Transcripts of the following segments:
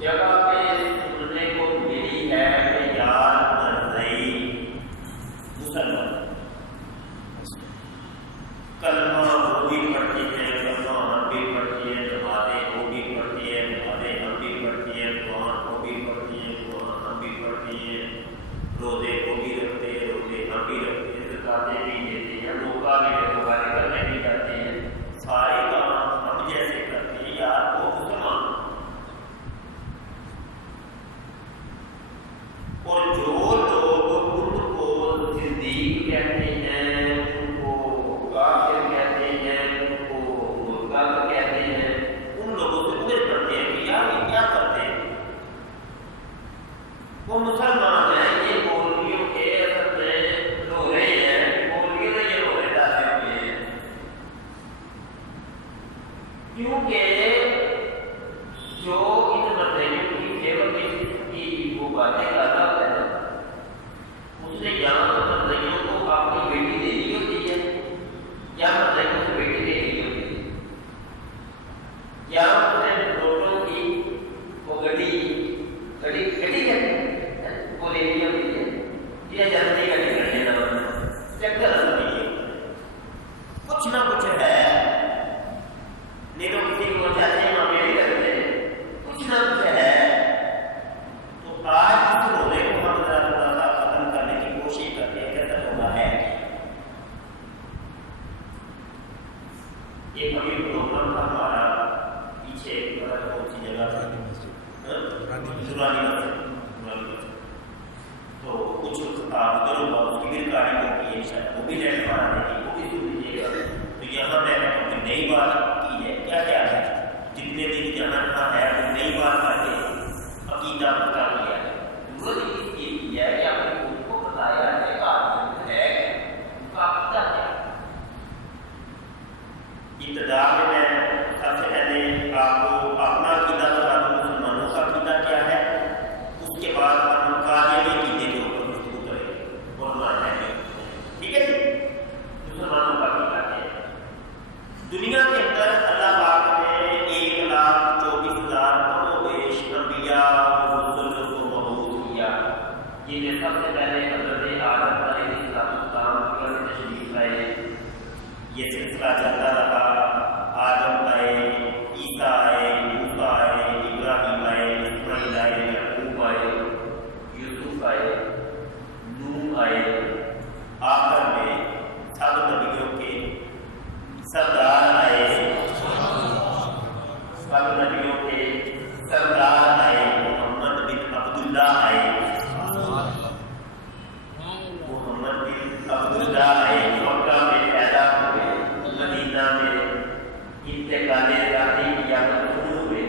جگہ پہ سننے کو ملی ہے کہ یار روزے کو بھی رکھتے ہیں، روزے ہم بھی رکھتے ہیں، زکاتیں بھی دیتے ہیں، موقع بھی دوبارہ کرنے بھی جاتے ہیں، سارے کام ہم جیسے کرتے ہیں یار وہ مسلمان. اور جو لوگ ان کو صدیق کہتے ہیں، ان کو کافر کہتے ہیں، ان کو مرتد کہتے ہیں، ان لوگوں سے پوچھ کرتے ہیں کہ یار یہ کیا کرتے ہیں؟ وہ مسلمان ہیں، یہ مولویوں کے اثر میں رو رہے ہیں، مولویوں نے یہ روزے ڈالے ہوئے ہیں. کیونکہ جو ان مرزائیوں کی فیور کی وہ باتیں کرتا ہے نا، اس نے یہاں تو مرزائیوں کو اپنی بیٹی دے دی ہوتی ہے، یا مرزائیوں کو بیٹی دے دی ہوتی ہے، یا اس نے روٹوں کی وہ گڈی وہ لینی ہوتی ہے، یہ جلدی گڈی کرنے کا چکر نہیں ہے. کچھ نہ کچھ ہے، نہیں تو کسی کو چاہتے ہیں ہم میری کرتے ہیں، کچھ نہ کچھ ہے. تو آج اس روزے کو ہم ذرا تھوڑا سا ختم کرنے کی کوشش کرتے ہیں. کیسا روزہ ہے؟ ایک ابھی پروگرام تھا ہمارا پیچھے کون سی جگہ تھا، پرانی مسجد. تو کچھ ادھر ہوگا اس کی بھی ریکارڈنگ ہوتی ہے، شاید وہ بھی نیٹ پر آنے کی، وہ بھی سن لیجیے گا. تو یہاں میں نے اپنی نئی بات کی ہے. کیا کیا ہے؟ جتنے دن جہاں جہاں ہے وہ نئی بات کر کے عقیدہ پتا کیا ہے. ضرورت اس چیز کی ہے کہ آپ نے خود کو بتایا ہے کہ آدمی ہے ان کا عقیدہ کیا ہے. ابتدا میں سب سے پہلے آپ کو اپنا عقیدہ بتا دوں، مسلمانوں کا عقیدہ کیا ہے. اس کے بعد ہم قادیانی عقیدے کے اوپر گفتگو کریں گے اور ہمارا ہے. ٹھیک ہے جی؟ مسلمانوں کا عقیدہ کیا ہے. دنیا کے اندر اللہ پاک نے 1,24,000 کم و بیش انبیاء اور رسول کو مبعوث کیا. یہ سب سے پہلے حضرت آدم علیہ السلام کی تشریف لائے. یہ سلسلہ چلتا رہا. آدم آئے، عیسیٰ آئے، موسیٰ آئے، ابراہیم آئے، اسماعیل آئے، یعقوب آئے، یوسف آئے، نوح آئے. آخر میں سب نبیوں کے سردار آئے، سب نبیوں کے سردار آئے. محمد بن عبداللہ آئے، محمد بن عبداللہ آئے. مکہ میں پیدا ہوئے، مدینہ میں انتقال ذاتی کیا مدفون ہوئے.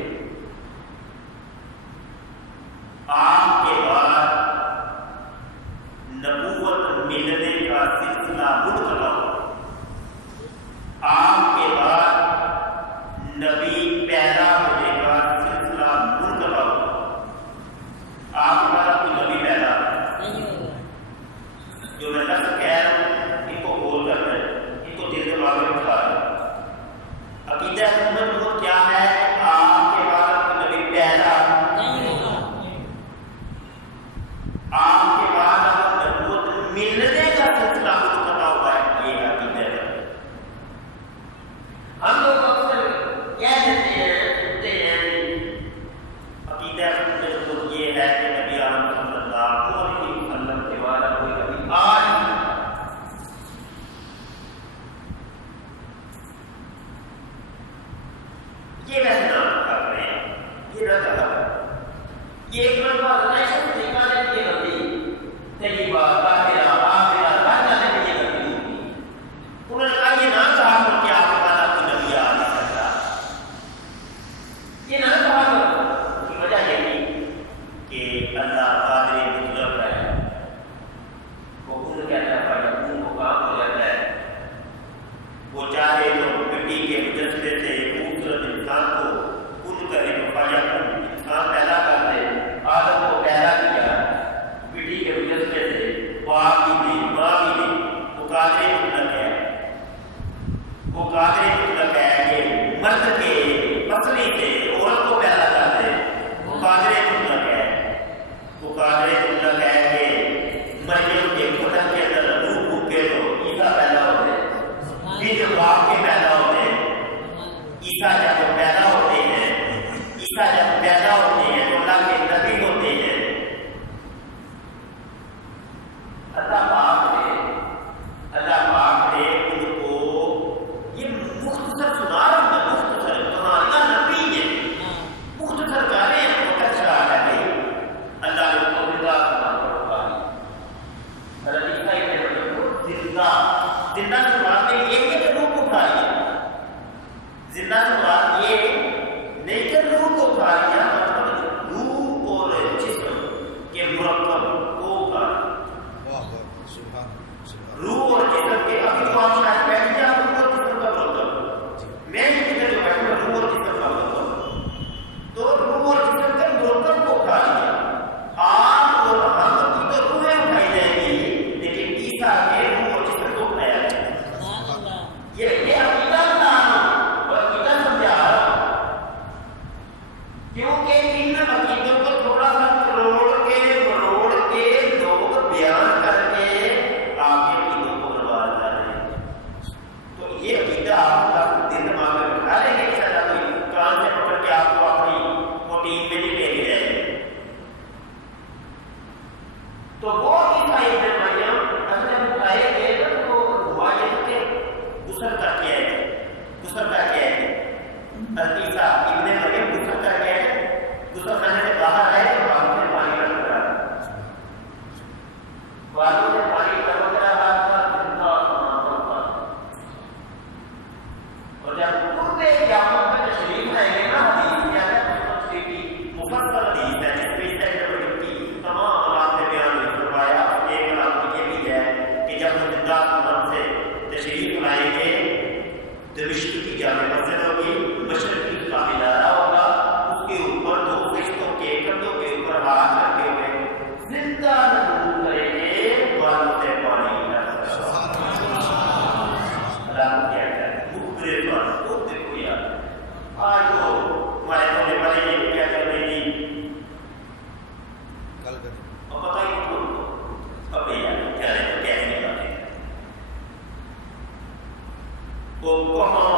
آپ کے بعد نبوت ملنے کا سلسلہ منقطع ہوا. آپ کے بعد نبی پیدا ہونے کا سلسلہ منقطع ہوا. آپ کے بعد کوئی نبی پیدا جو میں لفظ کہہ رہا ہوں ان کو غور کرنا ہے، ان کو دل دماغ میں بٹھا رہا ہے. عقیدہ محمد وہ کیا ہے؟ آپ کے بعد کوئی نبی پیدا، آپ کے بعد نبوت ملنے کا سلسلہ منقطع ہوا ہے. یہ ہے تو وہ عیسائی ابن مریم جب آئے تھے تو ہوا یہ کہ غسل کر کے آئے تھے، غسل کر کے آئے تھے، عیسیٰ ابن مریم غسل کر کے آئے تھے، غسل خانے سے باہر آئے تو بالوں سے پانی کا ٹکرا، بالوں سے پانی کا ٹکرا اور جب پورے قیامت میں تشریف لائیں گے نا، حدیث کیا ہے مفصل حدیث ہے جس میں تمام علامتیں بیان کروایا. ایک علامت یہ بھی ہے کہ جب وہ زندہ قبر سے تشریف لائیں گے دمشق کی جامع مسجد ہوگی، مشرقی کا مینارہ ہوگا، اس کے اوپر دو فرشتوں کے کندھوں کے اوپر ہاتھ رکھے ہوئے زندہ نبوت کریں گے، بالوں سے پانی علامت کیا ہے مختلف بات. تو دیکھو یار آج تو ہمارے ہونے والے یہ کیا کر رہے ہیں اور پتہ ہی نہیں اب یار کیا ہے کیسے باتیں وہ کہاں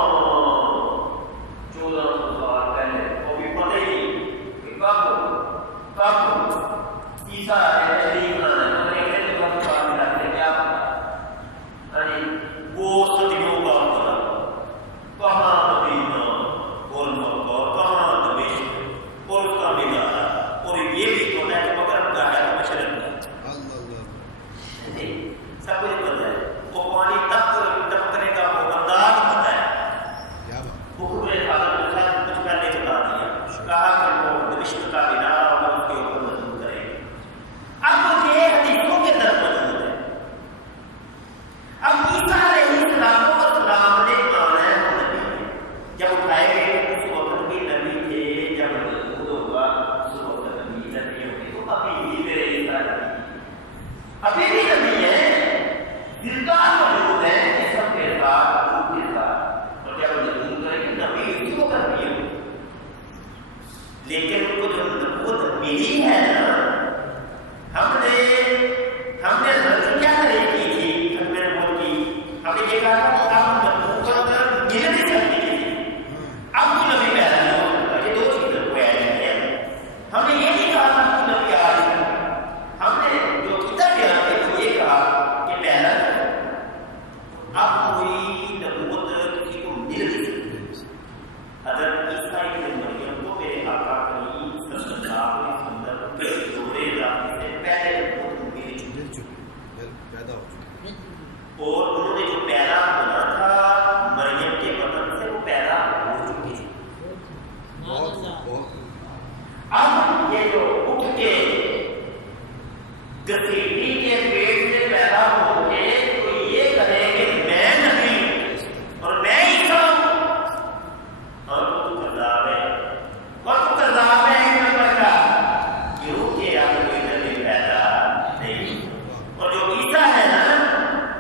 1400 سال پہلے وہ بھی پتہ ہی نہیں کہ کب عیسیٰ تشریف لانا ہے تو ایک بات ملاتے ہیں کیا پتا وہ صدیوں کا ہونا کہاں مدینہ اور مکہ کہاں دمشق اور اس کا مینارہ اور یہ بھی ہوتا ہے کہ مغرب کا ہے تو مشرق کا سب کچھ پتہ ہے. وہ پانی ٹپکنے کا وہ انداز پتہ ہے. حکم حاضر کے ساتھ کچھ پہلے بتا دیا، کہا کہ وہ دمشق کا مینارہ ہوگا اس کے اوپر مضبوط کریں گے. اب یہ حدیثوں کے اندر موجود ہے. اب عیسیٰ علیہ السلام نے مانا ہے وہ نبی ہے. جب اٹھائے گئے اس وقت بھی نبی تھے، جب مضبوط ہوگا اس وقت نبی ہوگی. تو ابھی بھی میرے عیسیٰ نبی ابھی بھی نبی ہے، زندہ موجود ہے جسم کے ساتھ روح کے ساتھ، اور جب مضبوط کریں گے نبی اسی کو کرنی ہوگی. لیکن ان کو جو نبوت ملی ہے نا، ہم نے غلطی کیا کرے کی تھی ہم نے نبوت کی. ہم نے یہ کہا کہ اب نبوت مل نہیں سکتی تھی، اب کوئی نبی پیدا نہیں ہو سکتا. یہ دو چیزیں کو ایڈ کیا. ہم نے یہ نہیں کہا تھا کہ نبی آ رہی ہے. ہم نے جو کتاب بیان کی تو یہ کہا کہ پہلا اب کوئی نبوت کسی کو مل نہیں سکتی. حضرت عیسیٰ ابن مریم کو میرے آقا کریم صلی اللہ علیہ وسلم کے دورے رابطے سے پہلے نبوت مل چکی پیدا ہو چکی، اور انہوں نے جو پیدا ہونا تھا مریم کے بدن سے وہ پیدا ہو چکی تھی. اب یہ جو اٹھ کے گسیٹی کے پیٹ سے پیدا ہو کے تو یہ کہے کہ میں نبی اور میں عیسیٰ ہوں، اور وہ تو کذاب ہے، اور تو کذاب ہے ایک نمبر کا، کیونکہ اب کوئی نبی پیدا نہیں. اور جو عیسیٰ ہے نا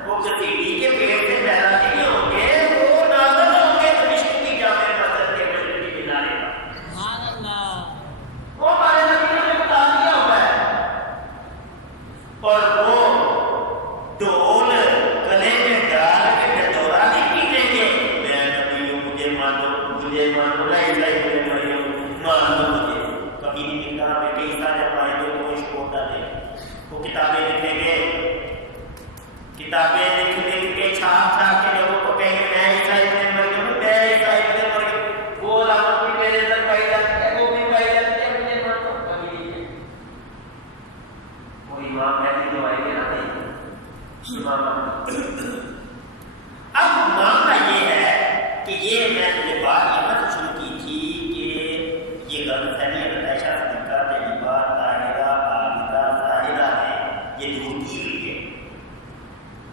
وہ گسیٹی کے پیٹ سے پیدا نہیں ہوں گے، وہ نازل ہوں گے دمشق کی جامع مسجد کے مشرقی کنارے پر. وہ ہمارے نبی نے بتا دیا ہوا ہے. اور وہ ڈول گلے میں ڈال کے ڈھٹورا نہیں پیٹیں گے میں نبی ہوں مجھے مانو لا الہ الا اللہ مانو مجھے. کبھی نہیں ملتا. ہمیں کئی سارے پائیں گے وہ عشق ہوتا ہے. وہ کتابیں لکھیں گے، کتابیں لکھ کے چھاپ کے لوگوں کو کہیں گے میں عیسیٰ ابن مریم ہوں، میں عیسیٰ ابن مریم. وہ علامت بھی میرے اندر پائی جاتی ہے، وہ بھی پائی جاتی ہے. مجھے مانو کبھی نہیں ہے. وہ امام مہدی جو آئیں گے نا امام. اب معاملہ یہ ہے کہ یہ میں نے بات یہاں سے شروع کی تھی کہ یہ غلط فہمی عائشہ صدیقہ طیبہ طاہرہ عابدہ زاہدہ ہے، یہ دور کی ہوئی ہے.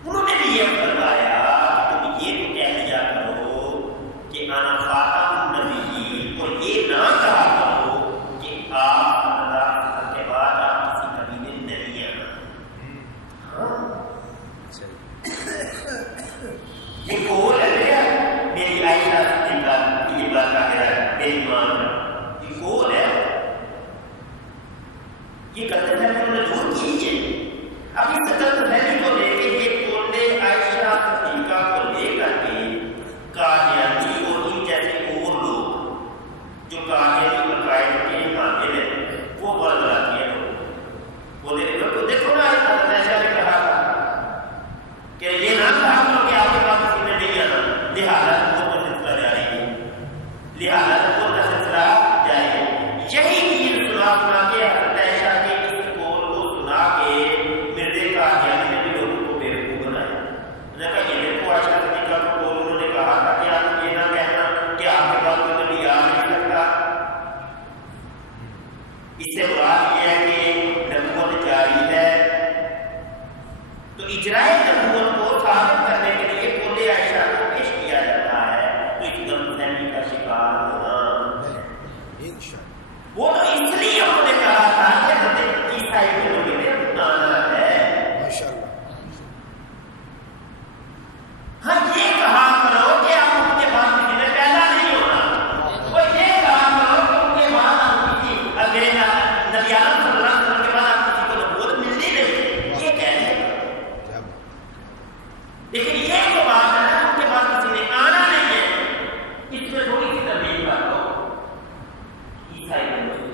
انہوں نے بھی یہ فرمایا کہ تم یہ تو کہہ دیا کرو کہ انا خاتم النبیین، اور یہ نہ کہا کرو کہ آپ صلی اللہ علیہ وسلم کے بعد آپ کسی نبی میں نہیں ہیں. یہ قول ہے میری عائشہ صدیقہ طیبہ طاہرہ میری ماں، یہ قول ہے. یہ غلط فہمی انہوں نے دور کی ہے. اب اس غلط فہمی کو لے کے یہ قول عائشہ اجرائے نبوت کو ثابت کرنے کے لیے قول عائشہ کو پیش کیا جاتا ہے، تو اس غلط فہمی کا شکار ہونا وہ تو اس لیے انہوں نے کہا تھا کہ حضرت عیسیٰ ابن مریم آنا ہے. ہاں یہ کہا کرو کہ آپ ان کے بعد کسی نے پیدا نہیں ہونا، وہ یہ کہا کرو کہ ان کے بعد آپ کسی میرے نبی عالم صلی اللہ علیہ وسلم کے بعد آپ کسی کو نبوت ملنی نہیں، یہ کہہ رہے. لیکن یہ جو بات ہے نا ان کے بعد کسی نے آنا نہیں ہے، اس میں تھوڑی سی تبدیلی کر دو. عیسیٰ ابن مریم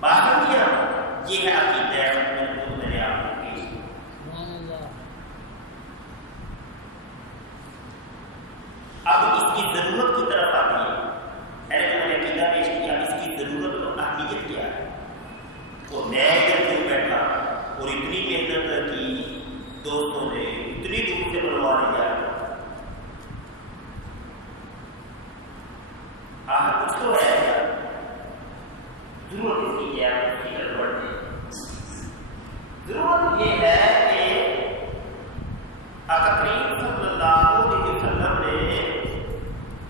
بات کیا، یہ ہے عقیدہ میرے آپ کو پیش. اب اس کی ضرورت کی طرف آتی ہے. پہلے تو میں نے عقیدہ پیش کیا، اس کی ضرورت اور اہمیت کیا ہے. اور میں ادھر کیوں بیٹھا اور اتنی محنت کی دوستوں نے اتنی دور سے بنوا لیا، کچھ تو ہے. ضرورت اس کی کیا ہے؟ اس کی ضرورت یہ ہے کہ کریم صلی اللہ علیہ وسلم نے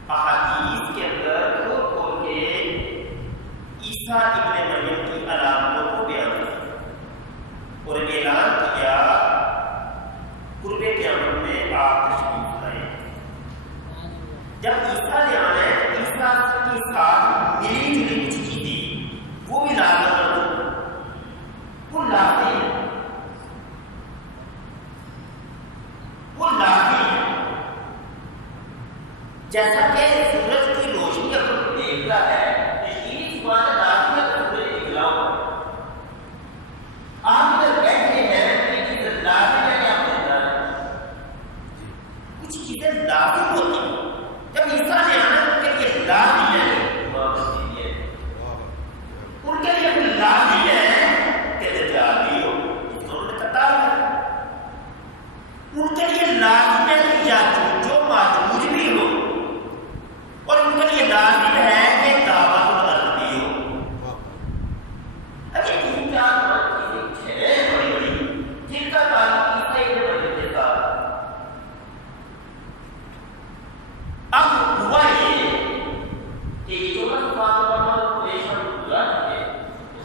احادیث کے اندر کھول کھول کے عیسیٰ ابن مریم کی علامتوں کو بیان کیا اور اعلان کیا قرب قیامت میں آپ تشریف لائیں. جب عیسیٰ نے آنا ہے تو عیسیٰ کے ساتھ ملی جلی کچھ چیزیں وہ بھی لازم کر دو، وہ لازمی ہے، وہ لازمی ہے. جیسا کہ سورج کی روشنی اگر دیکھتا ہے تشریف بات لازمی ہے تو سورج نکلا ہوا. آپ ادھر بیٹھے ہیں یہ چیز لازمی ہے کہ آپ دیکھتا ہے. کچھ چیزیں لازم ہوتی ہیں. جب عیسیٰ نے آنا ان کے لیے لازمی ہے، ان کے لیے لازمی ہے کہ دجال بھی ہو، انہوں نے قطع کیا. ان کے لیے لازمی ہے کہ یاجوج و ماجوج بھی ہو، اور ان کے لیے لازمی ہے کہ دعوت الارض بھی ہو. اب یہ تین چار چیزیں بڑی بڑی جن کا تعلق عیسیٰ ابن مریم کے ساتھ. اب ہوا یہ کہ یہ جو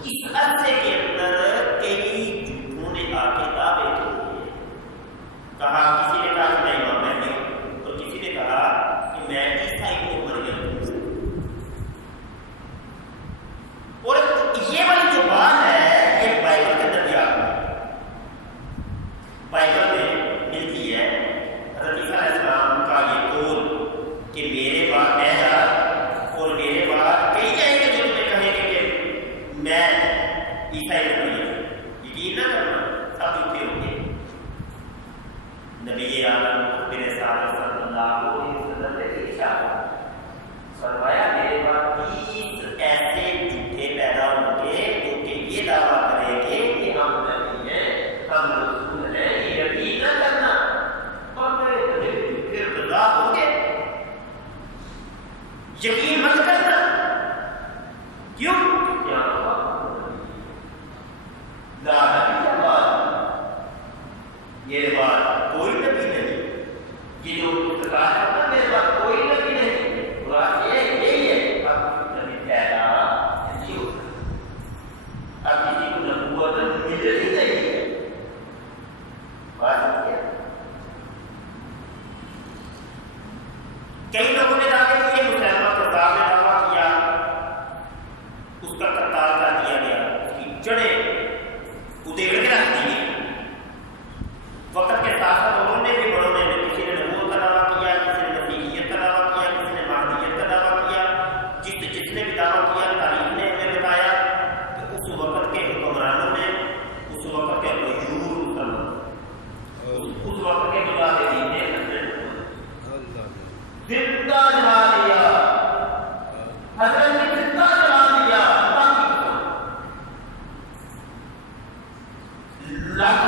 اس عرصے کے اندر کئی جھوٹوں نے آ کے دعوے کیے. کہا کسی نے کہا کہ میں امام مہدی ہوں اور کسی نے کہا کہ میں عیسیٰ ابن مریم ہوں. اور یہ والی جو بات ہے یہ بائبل کے اندر بھی آتی ہے. بائبل میں ملتی ہے حضرت عیسیٰ علیہ السلام کا یہ قول کہ میرے بعد میں جا اور میرے بعد کئی جائیں گے جو تمہیں کہیں گے کہ میں عیسیٰ ابن مریم. یقین نہ کرنا سب جھوٹے ہوں گے. نبی عالم میرے صلی اللہ علیہ وسلم نے ارشاد فرمایا میرے بعد 30 ایسے جھوٹے پیدا ہوں گے جو کہ یہ دعویٰ کریں گے کہ ہم نبی ہیں، ہم رسول ہیں. یہ یقین نہ کرنا اور میرے جھوٹے ارتضا ہوں گے. یقین مت کرنا. کیوں؟ یہ بات کوئی نبی نہیں. یہ جو کہا ہے میرے بات کوئی نبی نہیں. بات یہی ہے اب نبی پیدا نہیں ہوتا. اب کسی کو نبوت ملنی نہیں ہے. بات کیا کئی لوگوں نے دعوے کیے، مسلمان کردار نے دعویٰ کیا، اس کا قتال کر دیا گیا، اس کی جڑیں ادھیڑ کے رکھ دی گئی. وقت کے ساتھ ساتھ انہوں نے بھی بڑوں نے بھی کسی نے نبوت کا دعویٰ کیا، کسی نے مسیحیت کا دعویٰ کیا، کسی نے مہدیت کا دعویٰ کیا. جس نے بھی دعویٰ کیا تاریخ نے ہمیں بتایا کہ اس وقت کے حکمرانوں نے، اس وقت کے غیور مسلمان، اس وقت کے مجاہدین نے زندہ جلا دیا. حضرت نے زندہ جلا دیا. لاکھ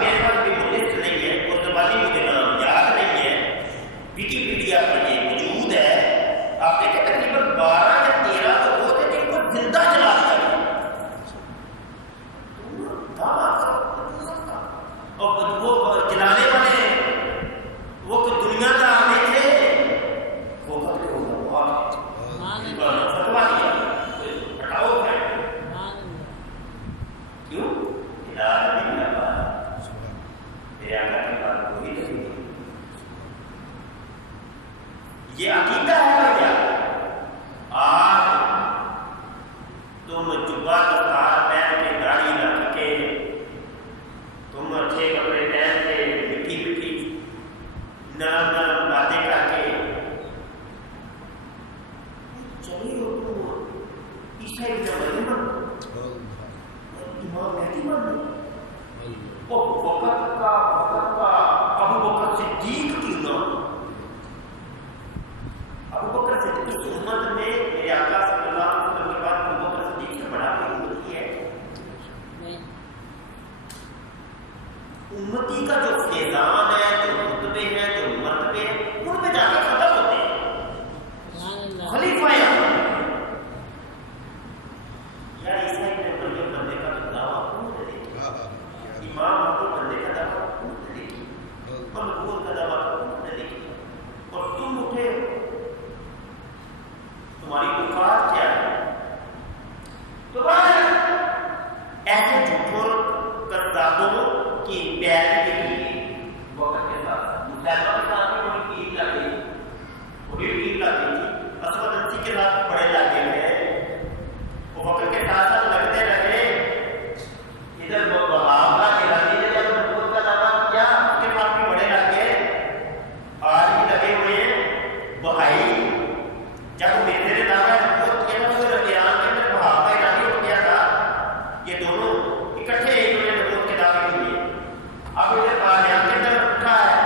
میرے پاس بھی لسٹ نہیں ہے اور زبانی مجھے نام یاد نہیں ہے. ویکیپیڈیا پر یہ موجود ہے. آپ دیکھیں تقریباً 12 یا 13 تو وہ تھے جن کو زندہ جلا دیا گیا. کیوں بننے؟ وہ وقت کا ابو بکر صدیق کیوں نہ ہو؟ ابو بکر صدیق اس امت میں میرے آقا صلی اللہ علیہ وسلم کے بعد ابو بکر صدیق سے بڑا کوئی امتی ہے؟ امتی کا جو فیضان ہے، جو رتبے ہیں، جو مرتبے ہیں، ان میں جا کے ختم ہوتے ہیں خلیفہ یار عیسیٰ ابن مریم بننے کا تو دعویٰ کون نے دیکھا؟ امام محمد بننے کا دعویٰ کون نے دیکھا؟ اور نبوت کا دعویٰ کون نے دیکھا؟ اور تم اٹھے، تمہاری اوقات کیا ہے؟ تو ایسے جھوٹوں کذابوں کی پیروی کے لیے وقت کے ساتھ مسلمہ کے ساتھ بھی بڑی ٹیم لگ گئی، بڑی ٹیم لگ گئی تھی، اسود انسی کے ساتھ بڑے لگ گئے، وہ وقت کے ساتھ ساتھ لگتے رہے۔ ادھر بہاولہ گیلانی نے جب نبوت کا دعویٰ کیا اس کے ساتھ بھی بڑے لگ گئے، آج بھی لگے ہوئے ہیں بہائی۔ جب میرے نے دعویٰ نبوت کیا تھا تو ایران کے اندر بہاولہ گیلانی ہو گیا تھا، یہ دونوں اکٹھے ایک نے نبوت کے دعوے کیے۔ اب ادھر قادیان کے اندر اٹھا ہے،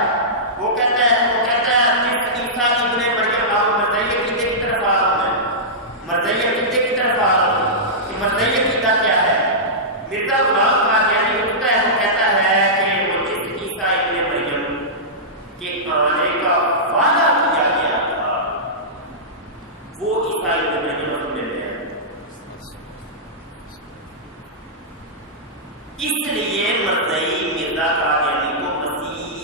وہ کہتا ہے عیسیٰ ابن مریم آپ مرزائی عقیدے کی طرف آ رہا ہوں، میں مرزائی عقیدے کی طرف آ رہا ہوں کہ مرزائی عقیدہ کیا ہے۔ مرزا غلام قادیانی اٹھتا ہے، وہ کہتا ہے کہ وہ جس عیسیٰ ابن مریم کے آنے کا وعدہ کیا گیا تھا وہ عیسیٰ ابن مریم ہم مل گئے۔ اس لیے مرزائی مرزا قادیانی کو مسیح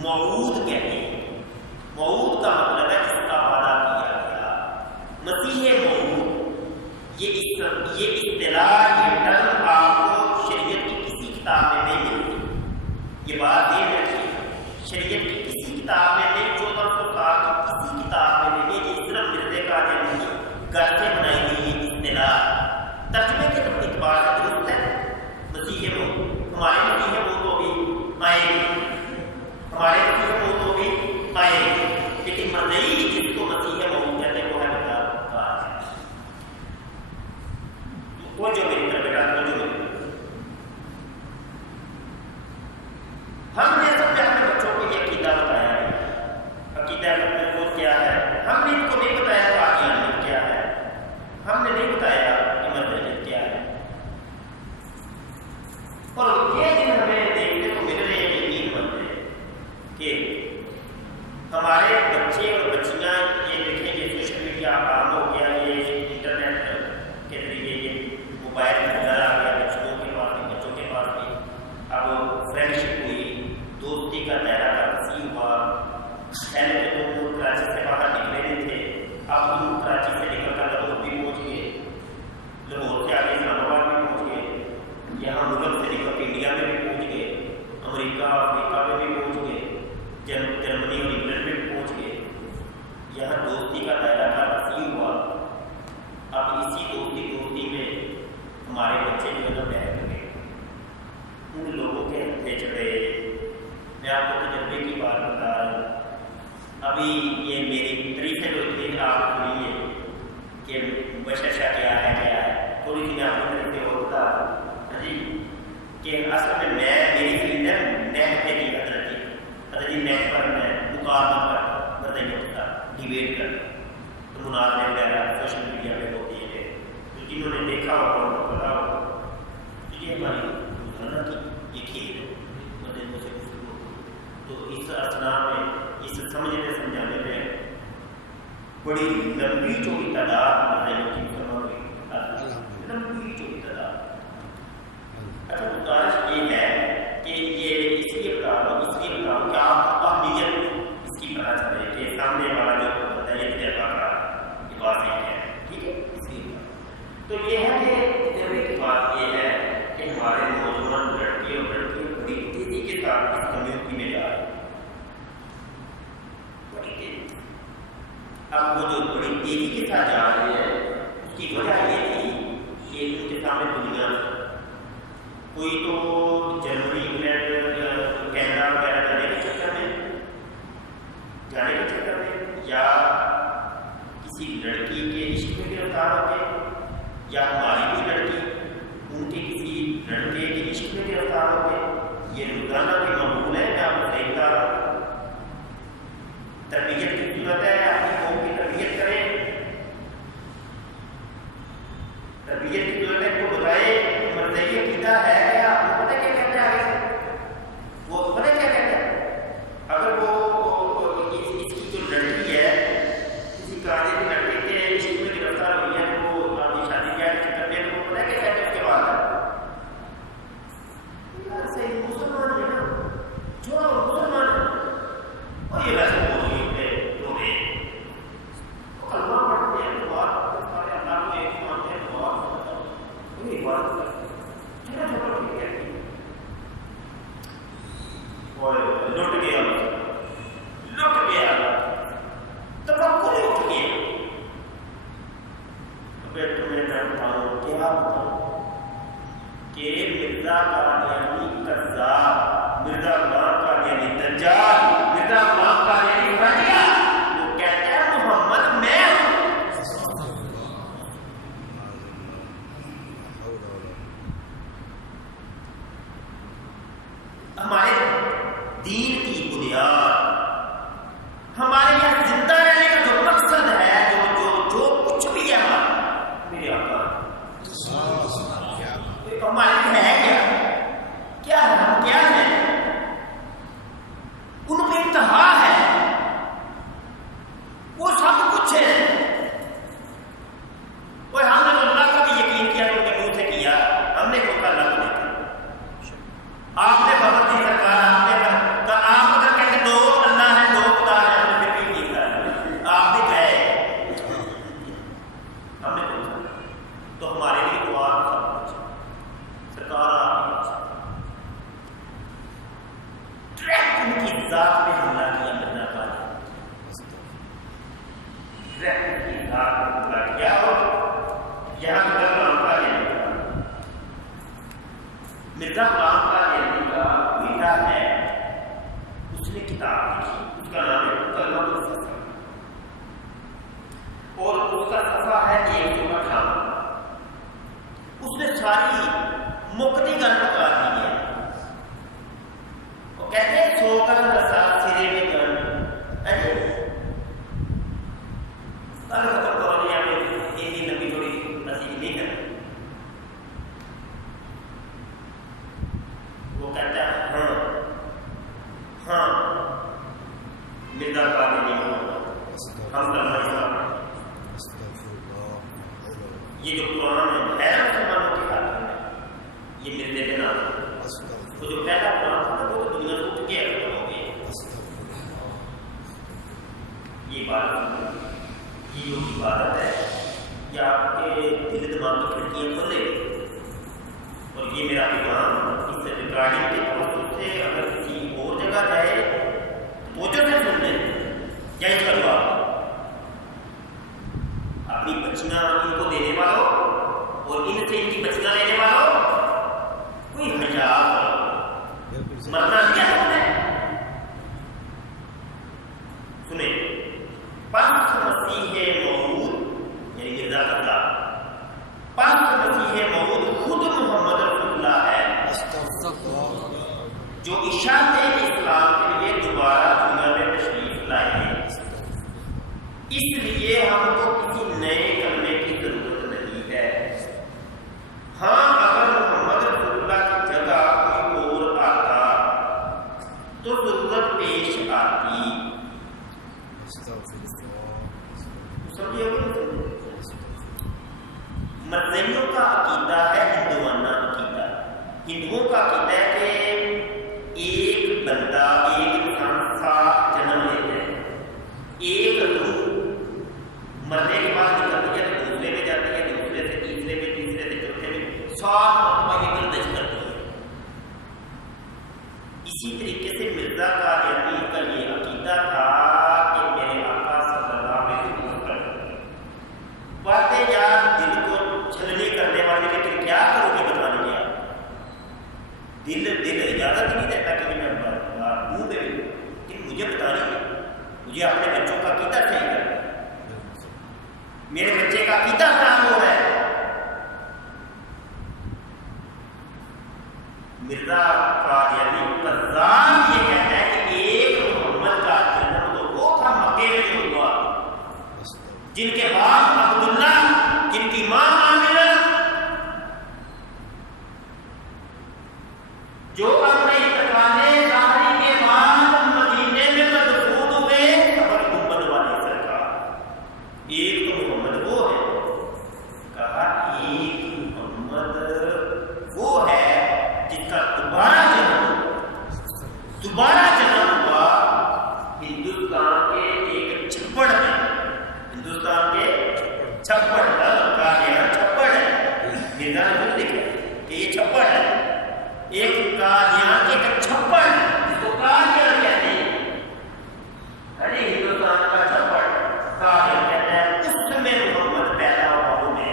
موعود کہتے ہیں۔ موعود کا مطلب ہے جس کا وعدہ کیا گیا۔ مسیح موعود یہ اصطلاح، یہ ٹرم آپ کو شریعت کی کسی کتاب میں نہیں ملتی۔ یہ بات یہ رکھیے، شریعت کی کسی کتاب میں نہیں، 1400 سال کی کسی کتاب میں نہیں، یہ صرف مرزا قادیانی کی گھر سے بنائی ہوئی یہ اصطلاح ترجمے کے اعتبار سے درست ہے۔ مسیح موعود، ہمارے مسیح موعود تو بھی آئے گی، ہمارے مسیح موعود تو بھی آئے گی، لیکن مرزائی جس کو مسیح موعود کہتے ہیں وہ ہے وہ جو میری طرف بیٹا وہ جو ہم نے سب نے اپنے بچوں کو یہ عقیدہ بتایا ہے، عقیدہ نبوت کیا ہے، ہم نے ان کو نہیں بتایا قادیانی کیا ہے، ہم نے نہیں بتایا کہ مرزائی کیا ہے۔ اور یہ دن ہمیں دیکھنے کو مل رہے ہیں، یقین بنتے ہیں کہ ہمارے بچے اور بچیاں یہ دیکھیں کہ سوشل میڈیا عام ہو گیا، یہ انٹرنیٹ کے ذریعے یہ موبائل نظر آ گیا بچوں کے پاس بھی، بچوں کے پاس بھی۔ اب فرینڈشپ ہوئی، دوستی کا دائرہ کا وسیع ہوا۔ پہلے تو دور کراچی سے باہر نکلے نہیں تھے، اب دور کراچی سے نکل کر لاہور بھی پہنچ گئے، لاہور سے آگے اسلام آباد بھی پہنچ گئے، یہاں ملک سے نکل کے انڈیا میں بھی پہنچ گئے، امریکہ افریقہ میں بھی پہنچ گئے، جرمنی اور انگلینڈ میں بھی پہنچ گئے۔ یہاں دوستی کا دائرہ کا وسیع ہوا۔ اب اسی دوستی میں ہمارے بچے جو ہے نا بہت گئے، ان لوگوں کے ہتھے چڑھے۔ میں آپ کو تجربے کی بات بتا رہا ہوں، ابھی یہ میری تعریفیں جو اتنی آپ سنی ہے کہ بششا کیا ہے، تھوڑی سی میں آپ کو تعریفیں اور بتا رہا ہوں جی، کہ اصل میں میری فیلڈ ہے نیٹ پہ کی حضرت جی نیٹ پر میں مقابلہ پر مرزائی ہوتا ڈیبیٹ کرتا، تو مناظرے وغیرہ سوشل میڈیا پہ ہوتی ہے، تو جنہوں نے دیکھا ہوگا ان کو پتا ہوگا، تو یہ ہماری روزانہ کی یہ کھیل ہے مدد سے گفتگو۔ تو اس اسنا میں اس سمجھنے سمجھانے میں بڑی لمبی چوڑی تعداد مرزائیوں کی جمع ہوئی، لمبی چوڑی تعداد۔ اچھا گزارش یہ ہے کہ یہ اس لیے بتا رہا ہوں کہ آپ اہمیت اس کی پتہ چلے کہ سامنے والا جو ہوتا ہے یہ تجربہ کا یہ بات نہیں ہے، ٹھیک ہے، اس لیے تو یہ ہے کہ تجربے کی بات یہ ہے کہ ہمارے نوجوان لڑکے اور لڑکیاں بڑی تیزی کے ساتھ اس کمیونٹی میں جا رہے ہیں، بڑی تیزی۔ اب وہ جو بڑی تیزی کے ساتھ جا رہے ہیں اس کی وجہ یہ تھی کہ ان کے سامنے دنیا کوئی تو جرمنی، انگلینڈ، کینیڈا وغیرہ جانے کے چکر میں یا کسی لڑکی کے عشق میں گرفتار ہو گئے، یا ہماری کوئی لڑکی ان کے کسی لڑکے عشق میں گرفتار ہو گئے. یہ روزانہ کی معمول ہے. میں آپ کو دیکھتا رہا ہوں. تربیت کی ضرورت ہے. اپنی قوم کی تربیت کریں. تربیت کی ضرورت ہے. کو بتائے مرزائی عقیدہ ہے کیا؟ آپ کو پتہ کیا کہتے ہیں آگے سے؟ وہ پتہ کیا کہتے ہیں؟ اگر وہ اس کی جو لڑکی ہے کسی قاضی کی لڑکی کے عشق میں گرفتار ہوئی ہے وہ اپنی شادی بیاہ کی کرنے کو پتہ کیا کہتے ہیں اس کے بعد ہے؟ صحیح مسلمان ہے نا جو مسلمان ہے اور یہ ویسے بول رہی ہے تو رہے وہ کلمہ پڑھتے ہیں دعا سارے اللہ کو ایک ہی مانتے ہیں دعا وہی بات کرتے ہیں چھوٹا چھوٹا ٹھیک ہے اور لٹ گیا توقع اٹھ گیا. ابھی تمہیں میں بتاؤں کیا بتاؤں کہ مرزا قادیانی کذاب، مرزا غلام قادیانی دجال، مرزا غلام قادیانی بنیا وہ کہتا ہے محمد میں ہوں. ہمارے دین کی بنیاد، ہمارے یہاں زندہ رہنے کا جو مقصد ہے، جو کچھ بھی ہے ہمارا میرے آقا ہمارے لیے ہے کیا ہے؟ ہم کیا ہے؟ ان پہ انتہا ہے. وہ سب کچھ ہے. اور ہم نے اللہ کا بھی یقین کیا تو ان کے منہ سے کیا. ہم نے کیوں اللہ کو دیکھا؟ آپ نے بہت ہی سرکار آپ نے آپ اگر کہتے دو اللہ ہے دو خدا ہے تو پھر بھی نہیں کہا. آپ نے کہے ہم نے کچھ تو ہمارے لیے دعا سب کچھ سرکار آپ ڈائریکٹ ان کی ذات پہ حملہ کیا. مرزا قادیانی ڈائریکٹ ان کی ذات پہ حملہ کیا. اور یہاں مرزا غلام قادیانی مرزا غلام قادیانی کا بیٹا ہے. اس نے کتاب لکھی، اس کا نام ہے کلمہ الفصل اور اس کا صفحہ ہے 158. اس نے ساری مقدی گل بتا دی ہے. وہ کہتے ہیں سو کر رسا سرے میں گن کل ختم کرو لیا میں اتنی لمبی تھوڑی نصیب نہیں ہے. وہ کہتا ہے ہاں مرزا قادیانی ہم کرنا یہ جو قرآن ہے مسلمانوں کے ہاتھ میں یہ مرزے کے نام وہ جو پہلا قرآن تھا وہ تو دنیا سے اٹھ کے ختم ہو گئی. یہ بات یہ جو عبادت ہے یہ آپ کے دل دماغ کی کھڑکیاں کھولے. اور یہ میرا پیغام اس سے ریکارڈنگ کے توسط سے اگر کسی اور جگہ جائے توجہ سے سن لیں. یا اس کا جواب اپنی بچیاں ان کو دینے والوں اور ان سے ان کی بچیاں لینے والوں کوئی حجاب مرنا کیا ہے. سنیں پس مسیح موعود یعنی مرزا کرتا پس مسیح موعود خود محمد رسول اللہ ہے جو اشاعت اسلام کے لیے دوبارہ دنیا میں تشریف لائے ہیں. اس لیے ہم کو کسی نئے کلمے کی ضرورت نہیں ہے. ہاں اگر محمد رسول اللہ کی جگہ کوئی اور آتا تو ضرورت پیش آتی. سمجھے ہوگی مرزائیوں کا عقیدہ ہے ہندوانہ عقیدہ. ہندوؤں کا عقیدہ ہے کہ ایک بندہ ایک انسان سات جنم لیتا ہے. ایک روح مرنے کے بعد نکلتی ہے تو دوسرے میں جاتی ہے, دوسرے سے تیسرے میں, تیسرے سے چوتھے میں, 7 مرتبہ یہ گردش کرتی ہے. اسی طریقے سے مرزا قادیانی کا یہ عقیدہ تھا کہ میرے آقا صلی اللہ علیہ وسلم باتیں یار دل کو چھلنی کرنے والے کے تم کیا کرو گے بتانے کے آپ دل اجازت نہیں دیتا کہ میں منہ پہ کہ مجھے بتانی ہے. مجھے اپنے بچوں کا عقیدہ صحیح کرنا ہے. میرے بچے کا عقیدہ خراب ہو رہا ہے. مرزا قادیانی قذاب یہ کہتا ہے کہ ایک محمد کا جنم تو وہ تھا مکے میں جو ہوا، جن کے باپ عبداللہ، جن کی ماں آمنہ، جو اپنے انتقال ظاہری کے بعد مدینے میں مدفون ہوئے قبر گنبد والے سرکار۔ ایک تو محمد وہ ہے، کہا ایک محمد وہ ہے جس کا دوبارہ جنم ہوا ہندوستان کے ایک چھپڑ میں، ہندوستان کے چھپڑ کا چھپڑ ہے، مرزا نے خود لکھا کہ یہ چھپڑ ہے، ایک قادیان کے ایک چھپڑ ہے جس کو قادیان کہتے ہیں، ہندوستان کا چھپڑ قادیان کہتے ہیں، اس میں محمد پیدا ہوا وہ میں۔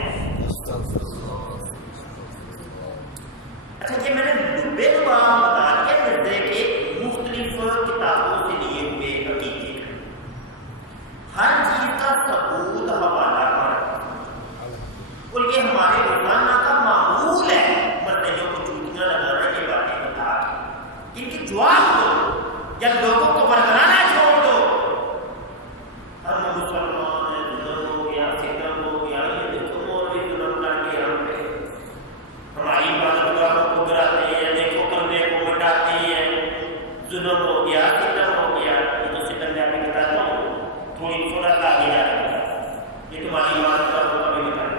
اچھا یہ میں نے بے دباؤ بتا دیا مرزے کے مختلف کتابوں سے لیے ہوئے عقیدے، ہر چیز کا ثبوت حوالہ پر، اور یہ ہمارے روزانہ کا معمول ہے مرزائیوں کو چوٹیاں لگانا، یہ باتیں بتا کے ان کی جواب دو یا لوگوں کو برگرانا چھوڑ دو۔ ہم مسلمان ہیں، ظلم ہو گیا، ستم ہو گیا، یہ دیکھو اور بھی ظلم کر کے ہم پہ ہماری عبادتگاہوں کو گراتے ہیں، دیکھو کرنے کو مٹاتے ہیں، ظلم ہو گیا، ستم ہو گیا۔ یہ تو ستم میں آپ کو بتاتا ہوں، تھوڑی تھوڑا آگے جا رہا ہے، یہ تمہاری عبادتگاہوں کا بھی بتا ہے،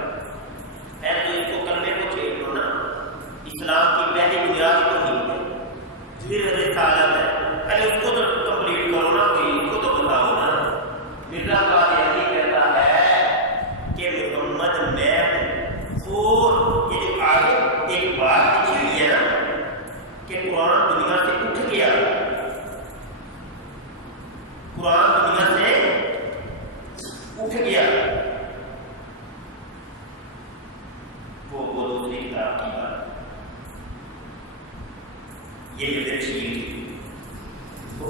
تو اس کو کرنے کو چھیڑ دو نا۔ اسلام کی پہلی بنیاد تو نہیں ہے، پھر رسالت ہے، پہلے اس کو تو کمپلیٹ کرو نا، اس کو تو بتاؤ نا۔ مرزا قادیانی کہتا ہے کہ محمد میں ہوں، اور یہ جو آگے ایک بات لکھی ہوئی ہے نا کہ قرآن دنیا سے اٹھ گیا، قرآن دنیا سے اٹھ گیا، وہ دوسری کتاب کی بات، یہ جو تشریح تھی، وہ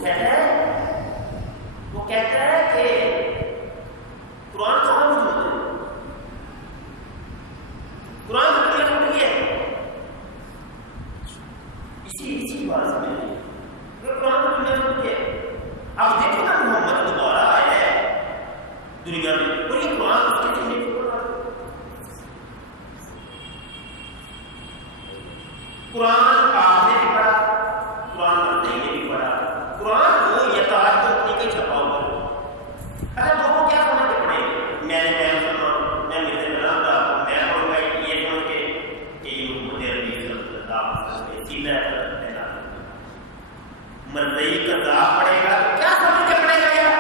کہتا ہے کہ قرآن کہاں موجود ہے، قرآن دنیا سے اٹھ گیا، اسی بات میں قرآن دنیا سے اٹھ گیا۔ اب دیکھو نا محمد دوبارہ آیا ہے دنیا میں، اور یہ قرآن اس کے سینے کو پڑھا، قرآن آپ نے بھی پڑھا، قرآن مرزائی نے بھی پڑھا، قرآن وہ یتاد کو اپنی کے چھپا ہوا۔ اچھا لوگوں کیا سمجھ کے پڑھیں گے، میں مسلمان، میں مرزا بلام دا، میں پڑھوں گا یہ سمجھ کے کہ یہ محمد عربی صلی اللہ علیہ وسلم سیدھا پہنا، مرزائی قذاب پڑھے گا تو کیا سمجھ کے پڑھے گا یار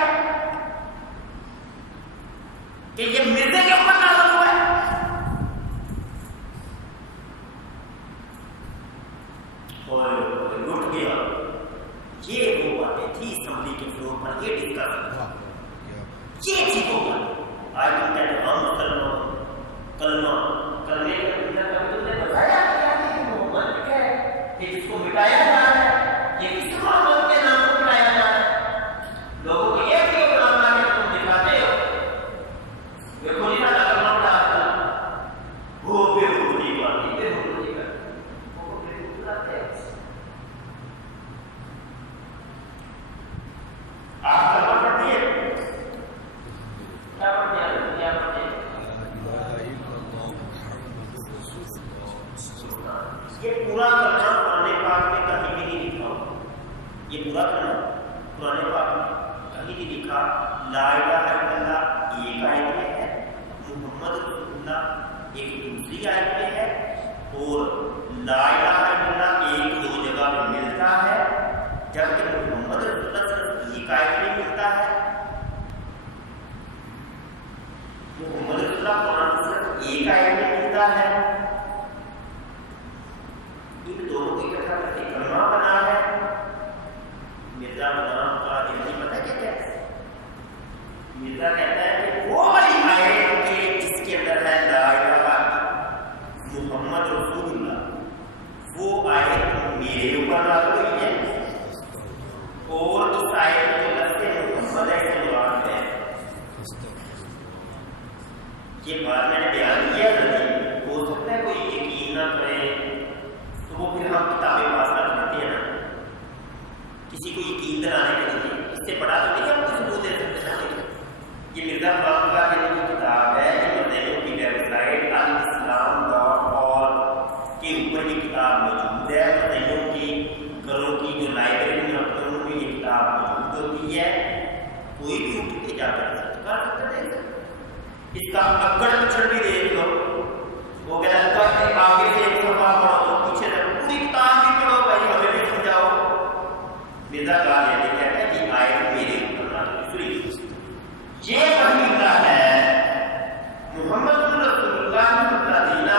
کہ یہ مرزے کے اوپر نازل ہوا ہے؟ اور لٹ گیا، یہ وہ باتیں تھی اسمبلی کے فلور پر، یہ ڈسکس تھا، یہ تھی وہ بات۔ آج تم کہتے ہیں ہم مسلمان، کلمے کا تم نے بتایا کہ محمد کیا ہے کہ جس کو مٹایا جا رہا ہے، یہ کس محمد کے نام کو مٹایا جا رہا ہے؟ لوگوں کو یہ کیوں بنانا کہ تم دکھاتے ہو دیکھو نہیں تھا کرنا پڑا تھا، وہ بے حکومتی بات بے حکومتی کا وہ بے حکومتی آپ کا بات پڑھتی ہے کیا پڑھتے ہیں، کیا پڑھتے ہیں؟ یہ پورا کرنا قرآن پاک میں کہیں بھی نہیں لکھا ہوا، یہ پورا کرنا قرآن پاک میں کہیں نہیں لکھا۔ لا الہ الا اللہ ایک آیت میں ہے، محمد رسول اللہ ایک دوسری آیت میں ہے، اور لا الہ الا اللہ ایک دو جگہ میں ملتا ہے، جبکہ محمد رسول اللہ صرف ایک آیت میں ملتا ہے۔ محمد رسول اللہ قرآن صرف ایک آیت میں ملتا ہے، ان دونوں کو اکٹھا کر کے کلمہ بنا ہے۔ مرزا بنام قادیانی پتہ کیا کہتا ہے؟ مرزا کہتا ہے کہ وہ والی آیت کے جس کے اندر ہے لا الہ محمد رسول اللہ، وہ آیت میرے اوپر نازل ہوئی ہے، اور اس آیت میں جو لفظ محمد ہے اس مراد ہے۔ یہ بات میں نے بیان کیا تھا، ہو سکتا ہے کوئی یقین نہ کرے تو وہ پھر ہم کتابیں جا کر دیکھ اس کا اکڑ پچھڑ بھی دیکھ لو. وہ کہتا ہے آگے سے ایک صفحہ پڑھو تو پیچھے سے پوری کتاب بھی پڑھو بھائی ہمیں بھی سمجھاؤ. مرزا قادیانی کہتا ہے کہ آیت میرے یہ وحی ہے محمد رسول اللہ دینا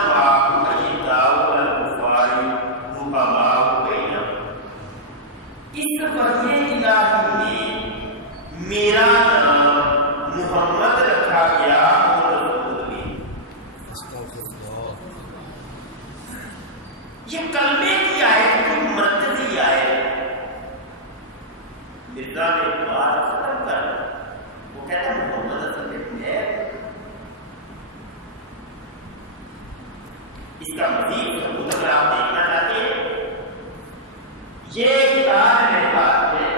اس وحی الہی میں میرا نام محمد رکھا گیا اور رسول بھی. یہ کلمے کی آیت کی مرکزی آیت مرزا نے بات ختم کر وہ کہتا ہے محمد اصل میں اس کا مزید ثبوت اگر آپ دیکھنا چاہتے ہیں یہ کتاب ہے میرے پاس میں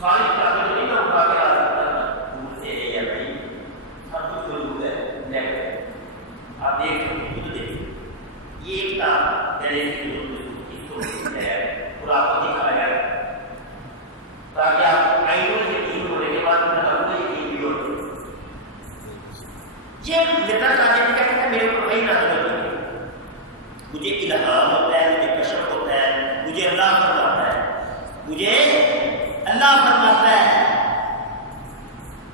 ساری کتابیں تو نہیں میں اٹھا کے آ سکتا دور سے یا نہیں سب کچھ موجود ہے نیٹ پہ آپ دیکھ سکتے ہیں خود دیکھ سکتے. یہ کتاب میرے اس کو ہے اور آپ کو دکھایا جائے تاکہ آپ آئینوں یقین ہونے کے بعد یقین بھی ہو. یہ مرزا قادیانی کہتا ہے میرے کو وہی نازل ہوتی ہے, مجھے الہام ہوتا ہے, مجھے کشف ہوتا ہے, مجھے اللہ فرماتا ہے, مجھے اللہ فرماتا ہے.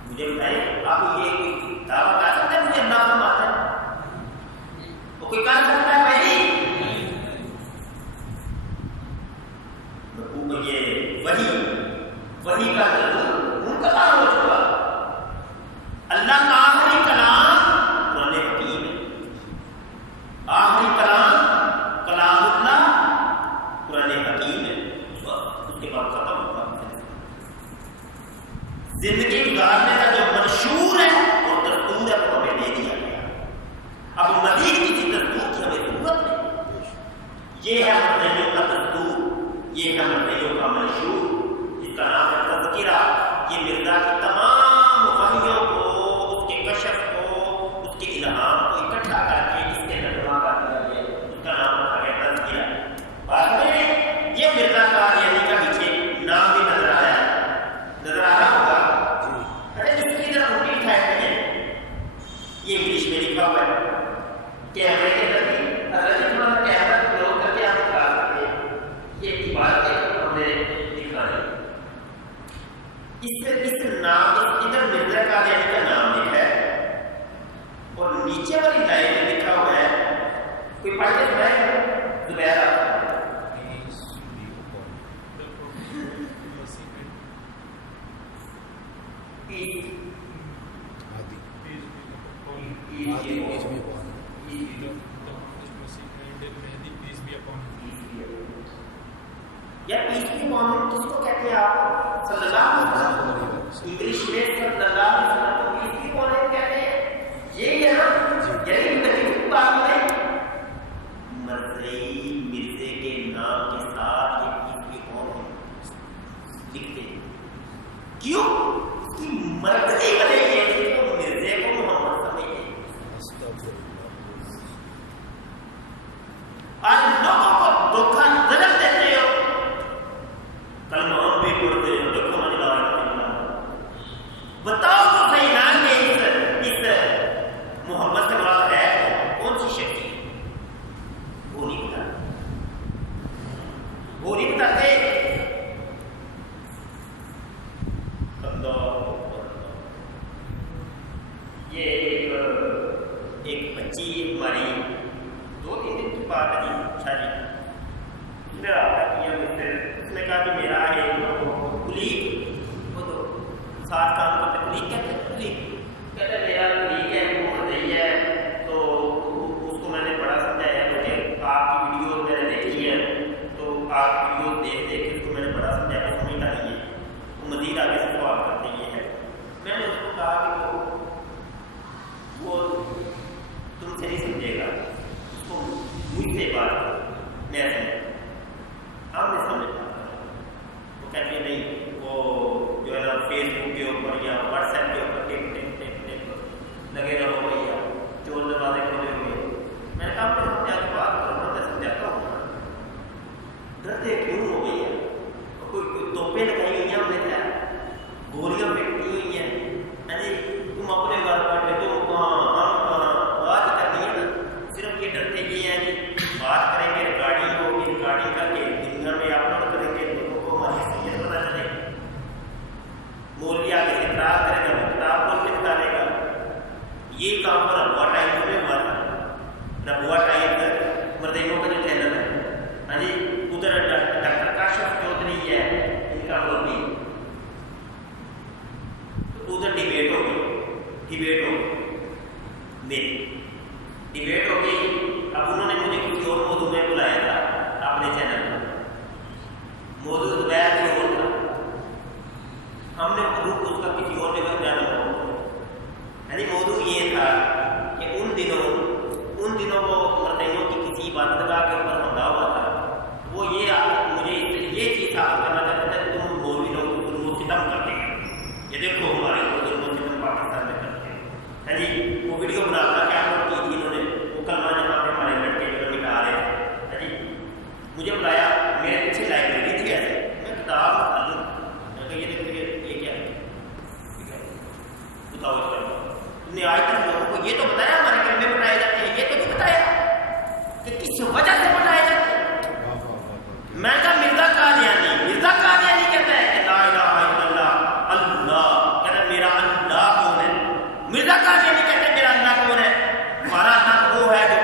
مجھے بتائیں آپ یہ دعویٰ کر سکتے ہیں مجھے اللہ فرماتا ہے؟ وہ کوئی کر سکتا ہے بھائی؟ یہ وہی کا ضرور ان کا کام ہو چکا. اللہ کا آخری کلام قرآن حکیم ہے, آخری کلام کلام اللہ قرآن حکیم ہے. اس کے بعد ختم ہوگا. زندگی گزارنے کا جو منشور ہے اور دستور ہے وہ ہمیں دے دیا گیا. اب مزید کسی دستور کی ہمیں ضرورت نہیں. یہ ہے مرزائیوں کا دستور, یہ ہے مرزائیوں کا منشور جس کا نام ہے تذکرہ. یہ مرزا کی تمام وحیوں کو, اس کے کشف کو, اس کے الہام کو اکٹھا کر کے اس کے نظمہ کر دیا گیا, اس کا نام رکھا گیا تذکرہ. بعد میں یہ مرزا قادیانی کا پیچھے نام بھی نظر آیا, نظر آ رہا ہوگا. ارے اس کی ذرا موٹی ٹائپ ہے, یہ انگلش میں لکھا ہوا ہے کیمرے کے ذریعے اگر جتنا کیمرہ کلوز کر کے آپ دکھا سکتے ہیں. یہ عبارت ہم نے دکھائی. اس نام ادھر مرزا قادیانی کا نام لکھا ہے اور نیچے والی لائن میں لکھا ہوا ہے, کوئی پڑھ کے سنائے زبیر آپ یا پیس بھی کون کس کو کہتے ہیں آپ؟ صلی اللہ علیہ وسلم. انگلش میں صلی اللہ علیہ وسلم کو پیس بھی کون کہتے ہیں. یہ نا یعنی نہیں بات میں مرزائی مرزے کے نام کے ساتھ یہ پیس بھی کون لکھتے ہیں. کیوں؟ اس کی مرکزی وجہ یہ تھی کہ مرزے کو محمد سمجھتے. آج لوگوں کو دھوکہ ضرور دیتے ہو, کلمہ بھی پڑھتے ہیں, دیکھو نہ لا الہ الا اللہ. بتاؤ تو صحیح نام میں اس محمد سے مراد ہے کون سی شکل؟ وہ نہیں بتاتے, وہ نہیں بتاتے. یہ ایک بچی ہماری 2-3 دن کی بات ہے جی, شادی اس نے رابطہ کیا مجھ سے. اس نے کہا کہ میرا ایک کلیگ, وہ تو ساتھ کام کرتے کلیگ کہتے ہیں, کلیگ کہتے ہیں میرا کلیگ ہے وہ مرزائی ہے, تو اس کو میں نے بڑا سمجھایا کہ آپ کی ویڈیو میں نے دیکھی ہے, تو آپ کی ویڈیو دیکھ کے اس کو میں نے بڑا سمجھایا, سمجھتا نہیں ہے, وہ مزید آگے سے سوال کرتے یہ ہے. میں نے اس کو کہا کہ وہ تم سے نہیں سمجھے گا, اس کو مجھ سے بات کرو, میں ہم نے سمجھتا. وہ کہتے ہیں نہیں, وہ جو ہے نا فیس بک کے اوپر یا واٹس ایپ کے اوپر ٹیک ٹیک ٹیک ٹیک لگے رہو بھیا, چور دروازے کھولے ہوئے. میں نے کہا میں سمجھا کے بات کروں, میں سمجھاتا ہوں. ڈرتے کیوں ہو گئی ہے, کوئی توپیں لگائی ہوئی ہیں ہم نے, کیا مجھے بلایا، میرے پیچھے لائبریری تھی ایسے، میں کتاب نکالوں، میں کہا یہ دیکھو یہ کیا ہے، بتاؤ اس کا تم نے آج تک لوگوں کو یہ تو بتایا ہمارے کلمے بتائے جاتے ہیں، یہ تو نہیں بتایا کہ کس وجہ سے بتائے جاتے ہیں. میں کہا مرزا قادیانی کہتا ہے کہ لا الہ الا اللہ اللہ، کہتا ہے میرا اللہ کون ہے. مرزا قادیانی کہتے ہیں میرا اللہ کون ہے؟ ہمارا اللہ وہ ہے جو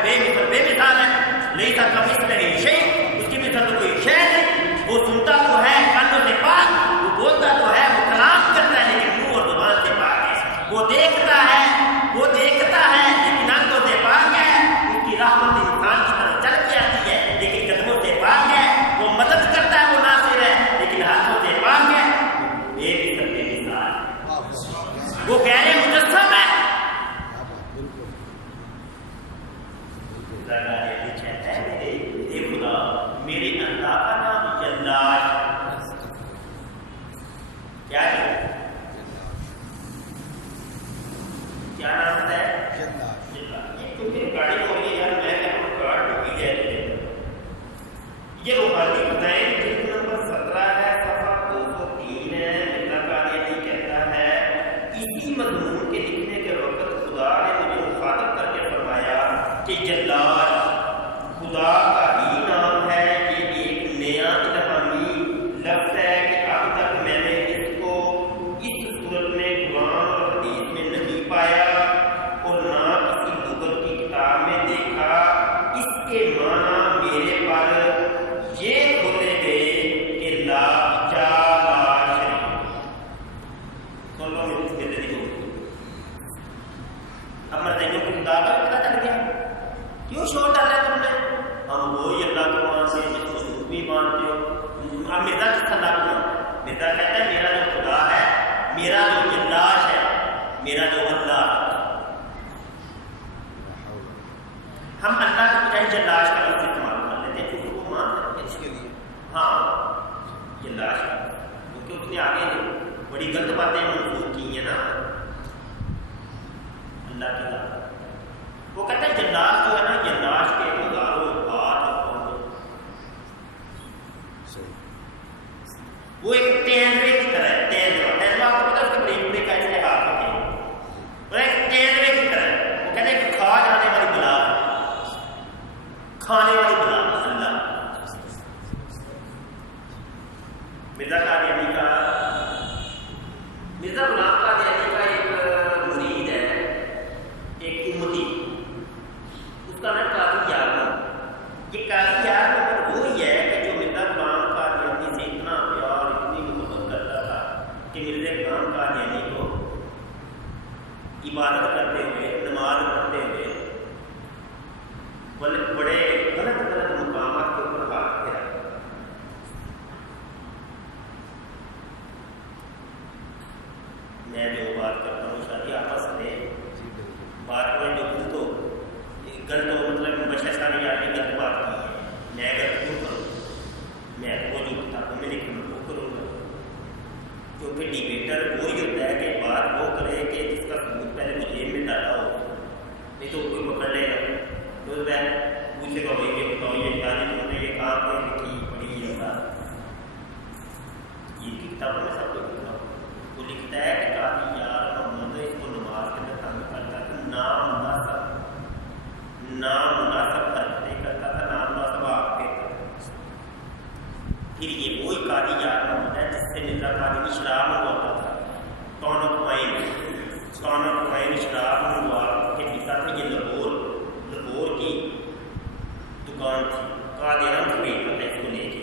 بے مثال ہے، لیس کمثلہ شیء، اس کی مثل تو کوئی شے نہیں. وہ سنتا تو ہے کانوں سے پاک، وہ بولتا تو ہے، وہ کلام کرتا ہے لیکن منہ اور زبان سے پاک ہے. وہ دیکھتا ہے لیکن آنکھوں سے پاک ہے. اس کی رحمت انسان کی طرف چل کے آتی ہے لیکن قدموں سے پاک ہے. وہ مدد کرتا ہے، وہ ناصر ہے لیکن ہاتھوں سے پاک ہے. ایک بے مثال، وہ غیر مجسم ہے. خدا میرے اللہ کا نام جلاش کیا ہے؟ کیا نام ہے؟ کیونکہ گاڑی ہو رہی ہے یار، میں کہہ رہا ہوں کارڈ ڈوبی جائے تجھے. یہ روحانی بتائیں جلد نمبر 17 ہے، صفحہ 203 ہے. مرزا قادیانی کہتا ہے اسی مضمون کے لکھنے کے وقت خدا نے مجھے مخاطب کر کے فرمایا کہ جلاش خدا کا ہی نام ہے. یہ ایک نیا الہامی لفظ ہے کہ اب تک میں نے اس کو اس صورت میں قرآن اور حدیث میں نہیں پایا اور نہ کسی لغت کی کتاب میں دیکھا. اس کے معنی میرے پر یہ کھولے گئے کہ لا شریک. سن لو میرے دل کو اب مرزائیوں کی کتاب کا پتہ چل گیا. کیوں شور ڈالا تم نے؟ ہم وہی اللہ کو مانتے ہیں جس کو تم بھی مانتے ہو. اب مرزا کس کا نام ہے؟ مرزا کہتا ہے میرا جو خدا ہے، میرا جو جلاش ہے، میرا جو اللہ ہے. ہم اللہ کے بجائے جلاش کا لفظ استعمال کر لیتے ہیں کیونکہ وہ مان اس کے لیے ہاں جلاش کا، کیونکہ اس نے آگے بڑی غلط باتیں منسوخ کی ہیں نا اللہ کی ذات. وہ کہتا ہے جلاش جو ہے نا، جلاش کے ہزاروں بات وہ ایک تیندوے کی طرح ہے. تیندوا آپ کو پتا ہے اس کے بڑے بڑے کا ایسے ہاتھ ہوتے ہیں، اور ایک تیندوے کی طرح ہے. وہ کہتے ہیں کہ کھا جانے والی بلا، کھانے والی بلا اللہ. مرزا قادیانی کا مرزا غلام قادیانی کا ایک مرید ہے، ایک امتی، اس کا نام قاضی یار. یہ قاضی یار وہی ہے کہ جو مرزا غلام قادیانی سے اتنا پیار اتنی محبت کرتا تھا کہ مرزا غلام قادیانی کو عبادت کرتے ہوئے، نماز پڑھتے ہوئے بڑے غلط مقامات کے اوپر ہاتھ پھیرا. میں جو بات کرتا ہوں شادی آپس میں بات میں جو غلط ہو مطلب بشا نے یاد غلط بات کی ہے، میں اگر کیوں کروں، میں وہ جو کتابوں میں لکھوں وہ کروں گا. کیونکہ ڈیبیٹر وہی ہوتا ہے کہ بات وہ کرے کہ جس کا ثبوت پہلے وہ جیب میں ڈالا ہو، نہیں تو کوئی پکڑ لے گا. تو میں پوچھے گا بھائی یہ بتاؤ یہ شادی تم نے یہ کام پہ لکھی پڑھی ہے یہ کتابوں میں سب کچھ لکھا وہ لکھتا ہے کہ قاضی یار محمد اس کو نماز کے اندر تعمیر کرتا تھا، نامناسب حرکتیں کرتا تھا، نامناسب آپ پھیرتا تھا. پھر یہ وہی قاضی یار محمد ہے جس سے مرزا قادیانی شراب منگواتا تھا. کون شراب منگوا کے پیتا تھا. یہ لاہور کی دکان تھی، قادیان سے بیچتا تھا اس کو لے کے.